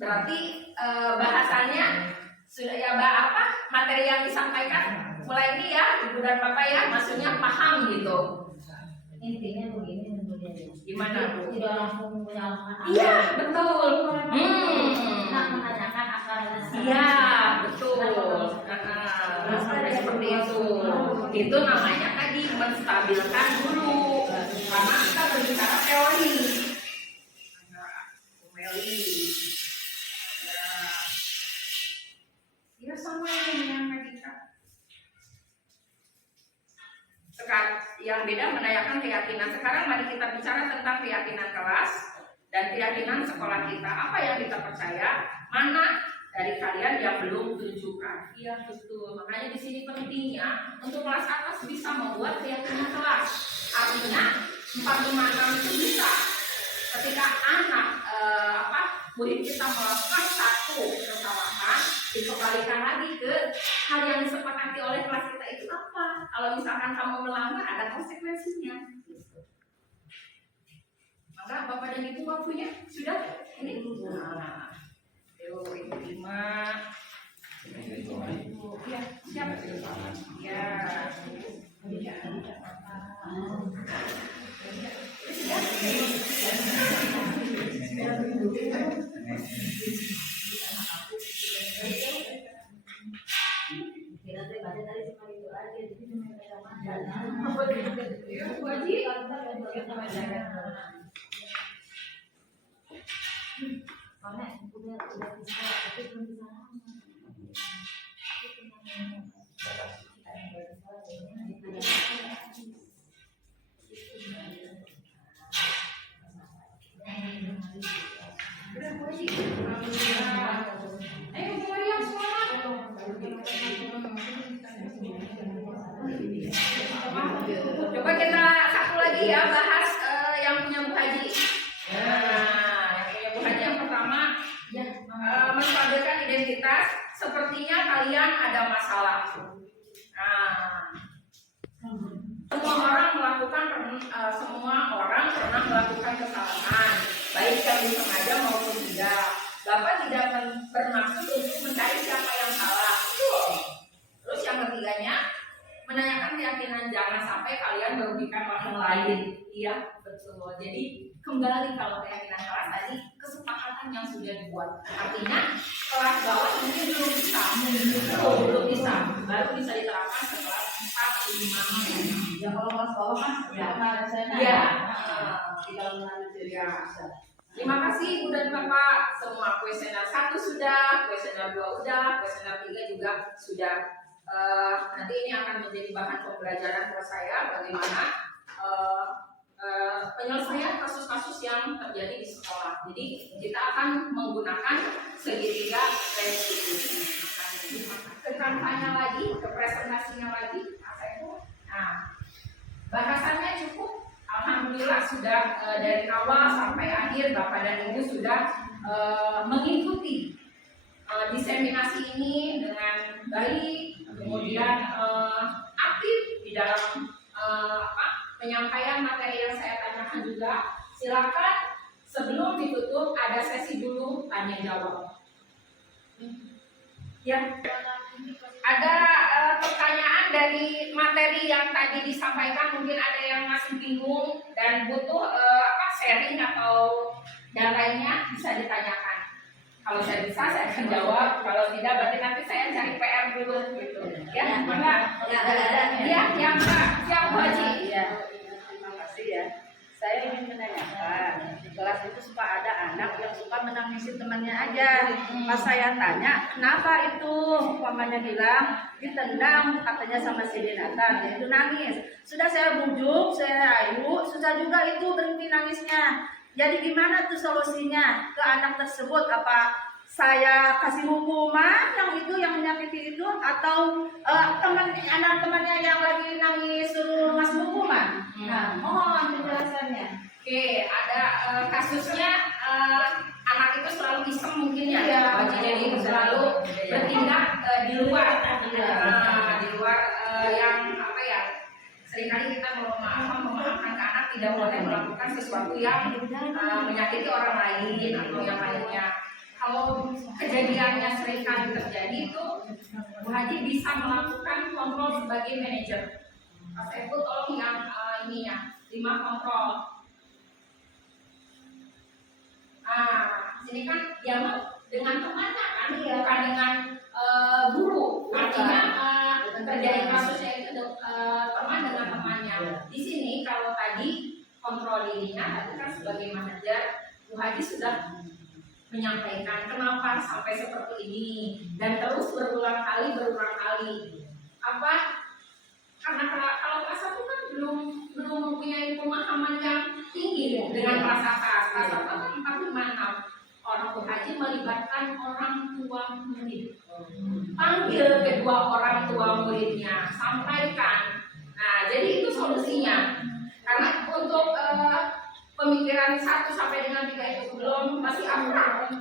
Berarti bahasannya sudah ya apa materi yang disampaikan mulai ini ya Ibu dan Bapak ya, maksudnya paham gitu. Intinya begini, Gimana Bu? tidak langsung menyalahkan. Iya betul. Kita menanyakan akar dasar. Iya betul. Sampai seperti itu. Itu namanya tadi menstabilkan dulu. Karena kita berbicara teori. Ya sama yang tadi Kak. Sekarang yang beda menanyakan keyakinan. Sekarang mari kita bicara tentang keyakinan kelas dan keyakinan sekolah kita. Apa yang kita percaya? Mana dari kalian yang belum tunjukkan? Iya betul. Makanya di sini pentingnya untuk kelas atas bisa membuat keyakinan kelas. Artinya 456 itu bisa. Ketika anak murid kita melakukan satu kesalahan, dikembalikan lagi ke hal yang disepakati oleh kelas kita itu apa? Kalau misalkan kamu melanggar ada konsekuensinya. Maka Bapak dan Ibu waktunya sudah ini. Nah, yuk ini 5. Ya, siapa? Ya. Coba kita satu lagi ya bahas yang punya Bu Haji. Nah, yang punya Bu Haji yang pertama menstabilkan identitas. Sepertinya kalian ada masalah. Nah, semua orang pernah melakukan kesalahan, baik yang disengaja maupun tidak. Bapak tidak bermaksud untuk mencari siapa yang salah. Betul. Terus yang ketiganya menanyakan keyakinan jangan sampai kalian merugikan orang lain. Iya, betul. Jadi kembali kalau keyakinan kelas tadi kesepakatan yang sudah dibuat. Artinya kelas bawah mungkin belum bisa, baru bisa diterapkan setelah 4, 5. Ya kalau kelas bawah kan Ya. ada saya. Iya. Tinggal mengalir Ya. Terima kasih Ibu dan Bapak. Semua kuesioner 1 sudah, kuesioner 2 udah, kuesioner 3 juga sudah. Nanti ini akan menjadi bahan pembelajaran buat saya bagaimana penyelesaian kasus-kasus yang terjadi di sekolah. Jadi kita akan menggunakan segitiga restitusi. Ke kampanye lagi, ke presentasinya lagi. Nah, bahasannya cukup. Alhamdulillah sudah dari awal sampai akhir Bapak dan Ibu sudah mengikuti diseminasi ini dengan baik, kemudian aktif di dalam penyampaian materi yang saya tanyakan juga. Silakan sebelum ditutup ada sesi dulu tanya jawab. Ya, ada pertanyaan dari materi yang tadi disampaikan, mungkin ada yang masih bingung dan butuh sharing atau dan lainnya bisa ditanyakan. Kalau saya bisa saya akan jawab, kalau tidak berarti nanti saya cari PR dulu gitu. Ya, maka ya yang siap Bu Haji. Ya, terima kasih ya. Saya ingin menanyakan, di kelas itu suka ada anak yang suka menangisin temannya aja. Pas saya tanya, kenapa itu? Umpamanya bilang, ditendang katanya sama si binatang, dia itu nangis. Sudah saya bujuk, saya rayu, susah juga itu berhenti nangisnya. Jadi gimana tuh solusinya ke anak tersebut? Apa saya kasih hukuman yang menyakiti itu, atau anak temannya yang lagi nangis suruh ngasih hukuman? Nah, mohon penjelasannya. Oke, ada kasusnya anak itu selalu iseng mungkin ya, Iya. jadi selalu bertindak di luar, di luar yang seringkali kita memahamkan ke anak tidak boleh melakukan sesuatu yang menyakiti orang lain atau yang lainnya. Kalau kejadiannya seringkali terjadi itu, Bu Haji bisa melakukan kontrol sebagai manajer. Pak Saiful tolong yang ininya 5 kontrol. Sini kan dialog dengan temannya kan, bukan dengan guru. Artinya terjadi kasusnya itu teman dengan temannya. Di sini kalau tadi kontrol dirinya, tadi kan sebagai manajer, Bu Haji sudah menyampaikan kenapa sampai seperti ini dan terus berulang kali. Karena kalau kelas 1 kan belum mempunyai pemahaman yang tinggi dengan prasangka. Kelas 1 kan 4, 5, 6. Orang Bu Haji melibatkan orang tua murid. Panggil kedua orang tua muridnya, sampaikan. Nah, jadi itu solusinya. Karena untuk pemikiran 1 sampai dengan 3 itu masih abstrak,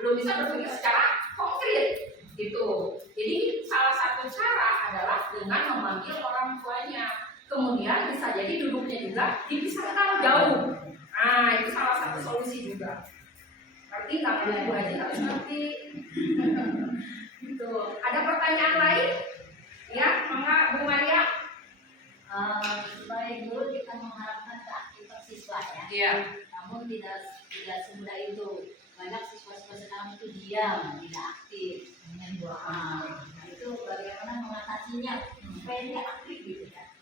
belum bisa berpikir secara konkret gitu. Jadi salah satu cara adalah dengan memanggil orang tuanya. Kemudian bisa jadi duduknya juga dipisahkan jauh. Nah, itu salah satu solusi juga. Berarti nggak Bu Haji harus ngerti. Gitu. Ada pertanyaan lain? Ya, maka Bu Maria. Sebagai guru kita mengharapkan keaktifan siswa ya. Iya. Namun tidak semudah itu. Banyak siswa-siswa sekarang itu diam, tidak aktif. Nah, itu bagaimana mengatasinya supaya dia aktif gitu kan?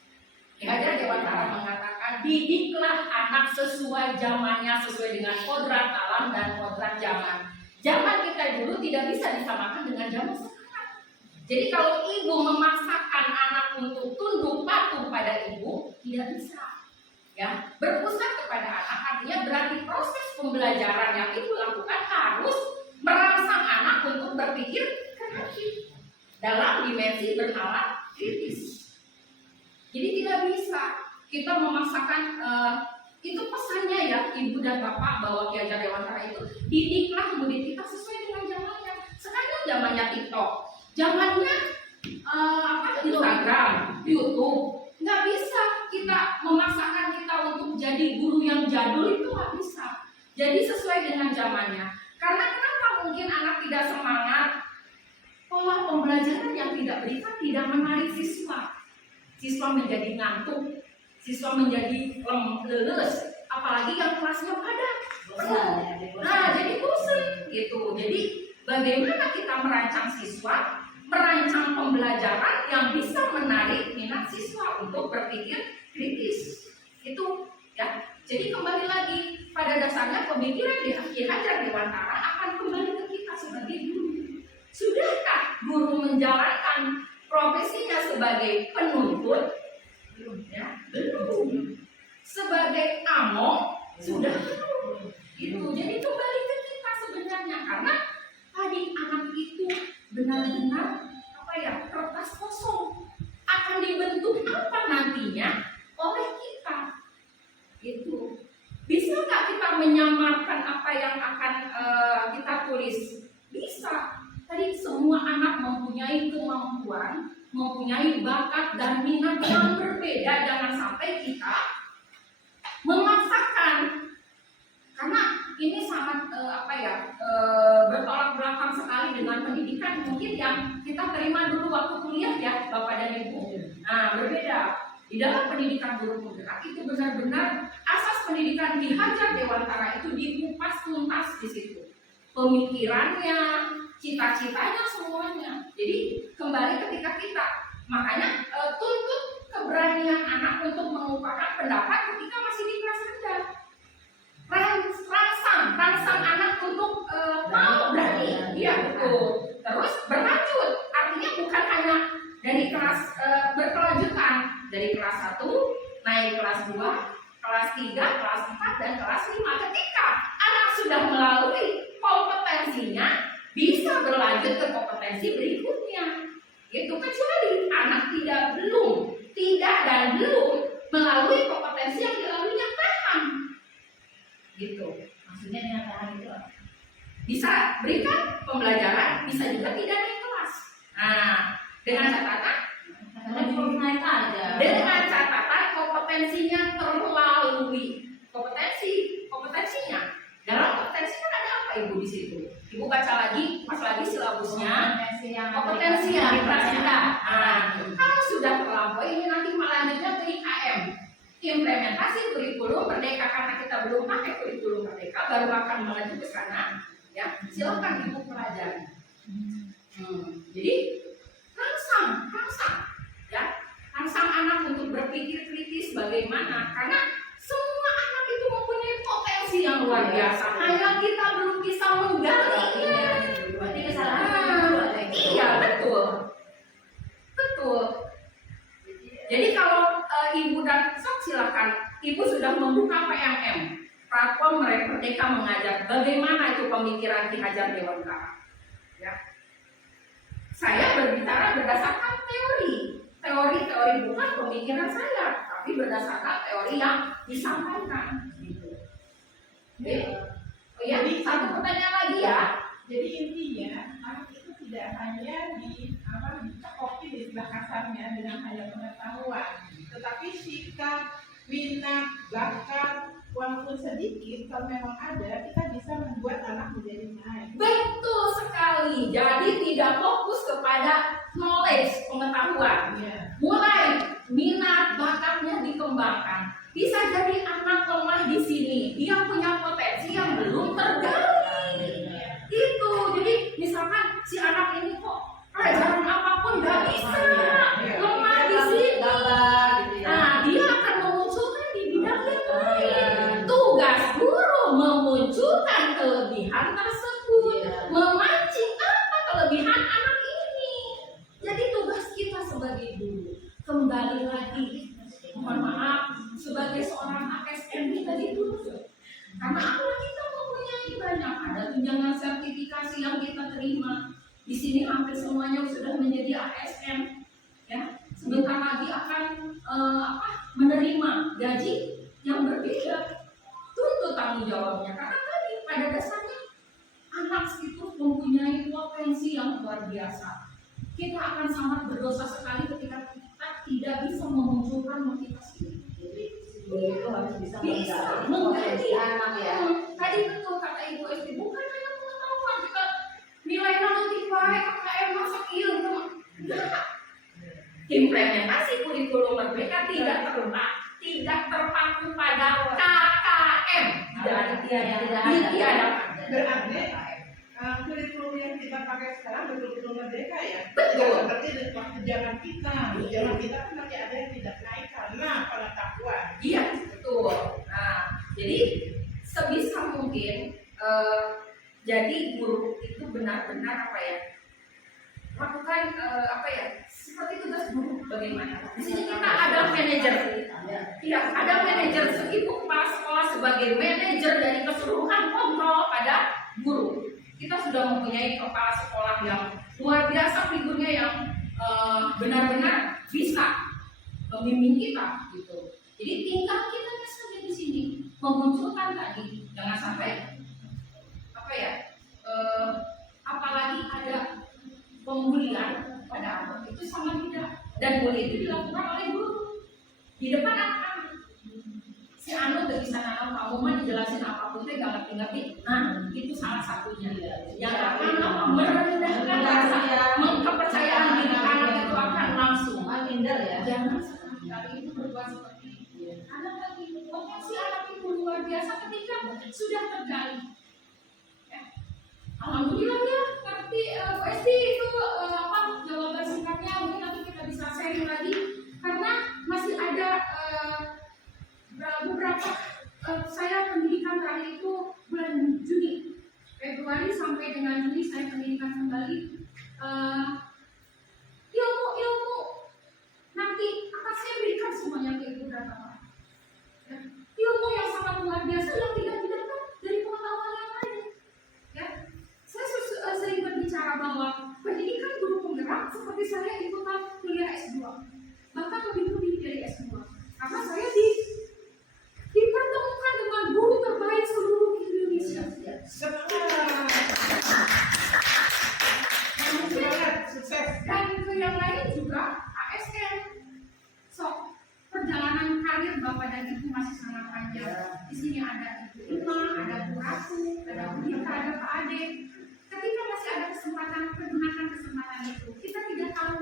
Hajar Dewantara mengatakan didiklah anak sesuai zamannya, sesuai dengan kodrat alam dan kodrat zaman. Zaman kita dulu tidak bisa disamakan dengan zaman sekarang. Jadi kalau ibu memaksakan anak untuk tunduk patuh pada ibu, tidak bisa. Ya, berpusat kepada anak artinya berarti proses pembelajaran yang ibu lakukan harus merangsang anak untuk berpikir kreatif dalam dimensi bernalar kritis. Jadi tidak bisa kita memaksakan itu pesannya ya ibu dan bapak bahwa Ki Hajar Dewantara itu didiklah murid kita sesuai dengan zamannya. Sekarang zamannya TikTok, zamannya Instagram, YouTube. Nggak bisa kita memaksakan kita untuk jadi guru yang jadul, itu nggak bisa. Jadi sesuai dengan zamannya. Karena kenapa mungkin anak tidak semangat? Pola pembelajaran yang tidak berikan tidak menarik siswa. Siswa menjadi ngantuk, siswa menjadi leles, apalagi yang kelasnya padat. Nah, jadi bosan gitu. Jadi bagaimana kita merancang siswa, merancang pembelajaran yang bisa menarik minat siswa untuk berpikir kritis. Itu ya. Jadi kembali lagi pada dasarnya pemikiran Ki Hajar Dewantara akan kembali ke kita sebagai guru. Sudahkah guru menjalankan profesinya sebagai penuntut? Belum ya, belum. Sebagai among sudah belum. Itu jadi kembali ke kita sebenarnya, karena tadi anak itu benar-benar kertas kosong, akan dibentuk apa nantinya oleh kita. Itu bisa nggak kita menyamarkan apa yang akan kita tulis? Bisa. Tadi semua anak mempunyai kemampuan, mempunyai bakat dan minat yang berbeda. Jangan sampai kita memaksakan, karena ini sangat bertolak belakang sekali dengan pendidikan mungkin yang kita terima dulu waktu kuliah ya Bapak dan Ibu. Nah, berbeda. Di dalam pendidikan guru penggerak itu benar-benar asas pendidikan di Hajar Dewantara itu dikupas tuntas di situ. Pemikirannya, cita-citanya, semuanya. Jadi kembali ketika kita, makanya tuntut keberanian anak untuk mengungkapkan pendapat ketika masih di kelas rendah. Rangsang anak untuk mau berani, iya betul. Terus berlanjut, artinya bukan hanya dari kelas berkelanjutan, dari kelas 1 naik kelas 2, kelas 3, kelas 4 dan kelas 5. Ketika anak sudah melalui kompetensinya, bisa berlanjut ke kompetensi berikutnya. Itu kecuali anak tidak melalui kompetensi yang dilaluinya paham. Gitu. Maksudnya dengan paham itu apa? Bisa berikan pembelajaran, bisa juga tidak naik kelas. Nah, dengan catatan kompetensinya terlalui. Kompetensinya. Dalam kompetensi kan ada apa Ibu di situ? Ibu baca lagi, silabusnya. Kompetensi yang diperhatikan. Kalau sudah terlampaui, ini nanti melanjutnya ke IKM. Implementasi kurikulum merdeka, karena kita belum pakai kurikulum merdeka, baru akan melanjut ke sana. Ya, silakan Ibu pelajari. Jadi rangsang anak untuk berpikir kritis bagaimana, karena semua anak itu mempunyai potensi yang luar biasa, hanya kita belum bisa menggalinya. Iya betul. Jadi kalau Ibu dan Sob silakan, Ibu sudah membuka PMM, platform Merdeka Mengajar. Bagaimana itu pemikiran Ki Hajar Dewantara? Ya. Saya berbicara berdasarkan teori bukan pemikiran saya, tapi berdasarkan teori yang disampaikan. Gitu. Jadi satu pertanyaan lagi ya. Jadi intinya anak itu tidak hanya dicekoki di sebelah kasarnya dengan hanya pengetahuan, tetapi sikap, minat, bakat, walaupun sedikit, kalau memang ada, kita bisa membuat anak menjadi naik. Betul sekali. Jadi tidak fokus kepada knowledge, pengetahuan. Mulai minat, bakatnya dikembangkan. Bisa jadi anak lemah di sini, dia punya potensi yang belum tergali. Itu. Jadi misalkan si anak ini kok pelajaran apapun nggak bisa, lemah di sini. Nah, dia akan memunculkan di bidang yang lain. Tugas guru memunculkan kelebihan tersebut, memancing apa kelebihan anak ini. Jadi tugas kita sebagai guru, kembali lagi, mohon maaf, sebagai seorang ASN kita dituntut. Karena apa kita mempunyai banyak, ada tunjangan sertifikasi yang kita terima. Di sini hampir semuanya sudah menjadi ASN. Ya, sebentar lagi akan menerima gaji yang berbeda. Tuntut tanggung jawabnya, karena tadi pada dasarnya anak itu mempunyai potensi yang luar biasa. Kita akan sangat berdosa sekali ketika kita tidak bisa memunculkan motivasi. Itu harus bisa mengganti anak ya. Tadi betul kata Ibu Esti, bukan hanya pengetahuan kita nilai nanti baik, KKM masak ilmu. Implementasi kurikulum merdeka tidak terpaku pada KKM. Tidak ada. Berarti kurikulum yang kita pakai sekarang kurikulum merdeka ya. Betul. Seperti waktu zaman kita kan masih ada yang tidak naik karena pengetahuan. Iya, betul. Nah, jadi sebisa mungkin jadi guru itu benar-benar lakukan seperti tugas guru bagaimana. Di sini kita ada manajer. Iya, ada manajer. Ibu kepala sekolah sebagai manajer dari keseluruhan kontrol pada guru. Kita sudah mempunyai kepala sekolah yang luar biasa, figurnya yang benar-benar bisa membimbing kita gitu. Jadi tinggal kita saja di sini memunculkan tadi, jangan sampai apalagi ada pembulian pada anak, itu sangat tidak dan bully itu dilakukan oleh guru di depan anak-anak. Si Anu udah bisa nanam kamu mah dijelasin apapun teh gak ngerti-ngerti. Nah, itu salah satunya. Yang akan merendahkan rasa kepercayaan diri anak itu akan langsung. Jangan sekali-kali itu berbuat seperti itu. Anak lagi potensi anak itu luar biasa ketika sudah tergali. Ya. Alhamdulillah ya, ngerti Bu Esti itu jawaban singkatnya. Mungkin nanti kita bisa sharing lagi karena masih ada beberapa saya pendidikan terakhir itu bulan Juni, Februari sampai dengan Juni saya pendidikan kembali. Ilmu nanti akan saya berikan semuanya ke ibu dan bapak. Ya. Ilmu yang sangat luar biasa yang tidak didapat dari pengetahuan yang lain. Ya. Saya sering berbicara bahwa pendidikan guru penggerak seperti saya ikutan kuliah S2, bahkan lebih tinggi dari S2, karena saya dipertemukan dengan guru terbaik seluruh Indonesia. Dan ke yang lain juga ASN. So, perjalanan karir Bapak dan Ibu masih sangat panjang. Di sini ada Ibu Ima, ada Bu Ratu, ada Bu Dita, ada Pak Ade. Ketika masih ada kesempatan, pergunakan kesempatan itu. Kita tidak tahu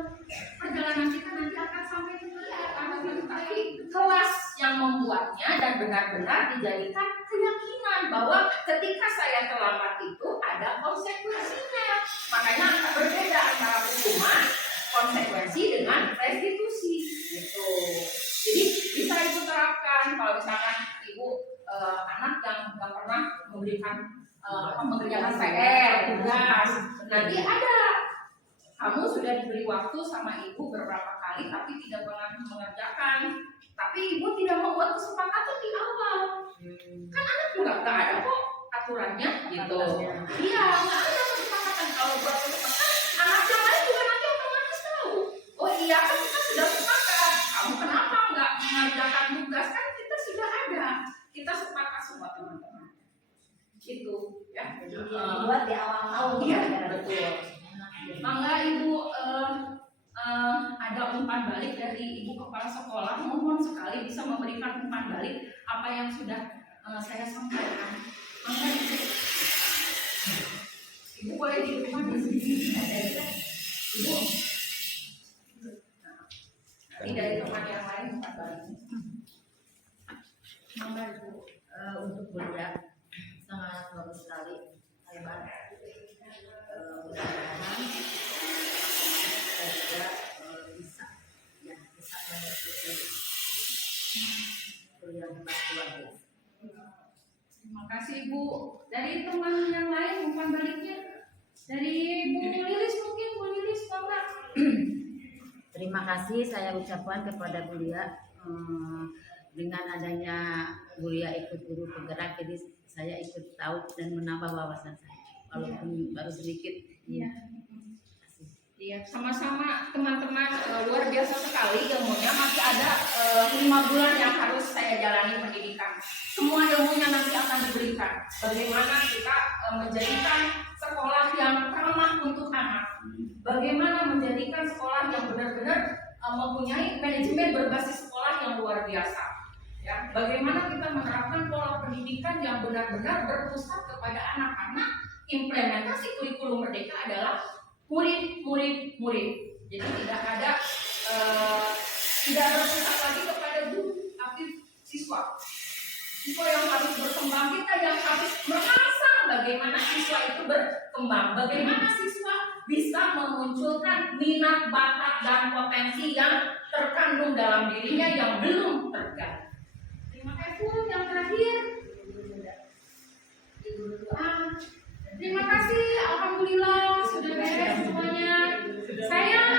perjalanan kita nanti akan sampai ke mana, tapi kelas yang membuatnya dan benar-benar dijadikan keyakinan bahwa ketika saya terlambat itu ada konsekuensinya. Makanya berbeda antara hukuman, konsekuensi dengan restitusi. Gitu. Jadi bisa ibu terapkan kalau misalkan ibu anak yang nggak pernah memberikan mengerjakan PR, tugas, nanti ada kamu sudah diberi waktu sama ibu beberapa kali tapi tidak pernah mengerjakan, tapi ibu tidak membuat kesepakatan di awal. Kan anak juga nggak ada kok aturannya gitu. Iya, nggak ada kesepakatan. Kalau buat kesepakatan anak yang lain juga nanti otomatis tahu. Oh iya kan kita sudah sepakat, kamu kenapa nggak mengerjakan tugas, kan kita sudah ada, kita sepakat semua teman-teman. Gitu ya. Buat di awal-awal. Iya, betul. Mangga Ibu ada umpan balik dari Ibu Kepala Sekolah, mohon sekali bisa memberikan umpan balik apa yang sudah saya sampaikan. Mangga Ibu boleh di depan di sini ada Ibu. Nanti dari teman yang lain umpan balik. Mangga Ibu. Untuk belajar sangat bagus sekali, hebat. Mudah-mudahan saya juga bisa mengikuti kuliah hebat luar biasa. Terima kasih Ibu. Dari teman yang lain umpan baliknya dari Bu Lilis, mungkin Bu Lilis Bapak. Terima kasih saya ucapkan kepada Bu Lia. Dengan adanya Bu Lia ikut guru penggerak, jadi saya ikut tahu dan menambah wawasan saya, walaupun baru sedikit. Iya. Iya, sama-sama teman-teman, luar biasa sekali ilmunya. Masih ada 5 bulan yang harus saya jalani pendidikan. Semua ilmunya nanti akan diberikan. Bagaimana kita menjadikan sekolah yang ramah untuk anak. Bagaimana menjadikan sekolah yang benar-benar mempunyai manajemen berbasis sekolah yang luar biasa. Ya, bagaimana kita menerapkan pola pendidikan yang benar-benar berpusat kepada anak-anak. Implementasi kurikulum merdeka adalah murid. Jadi tidak ada tidak berpusat lagi kepada guru, tapi siswa yang harus berkembang. Kita yang harus merangsang bagaimana siswa itu berkembang, bagaimana siswa bisa memunculkan minat, bakat, dan potensi yang terkandung dalam dirinya yang belum tergali. Terima kasih. Yang terakhir, terima kasih. Alhamdulillah sudah beres semuanya. Saya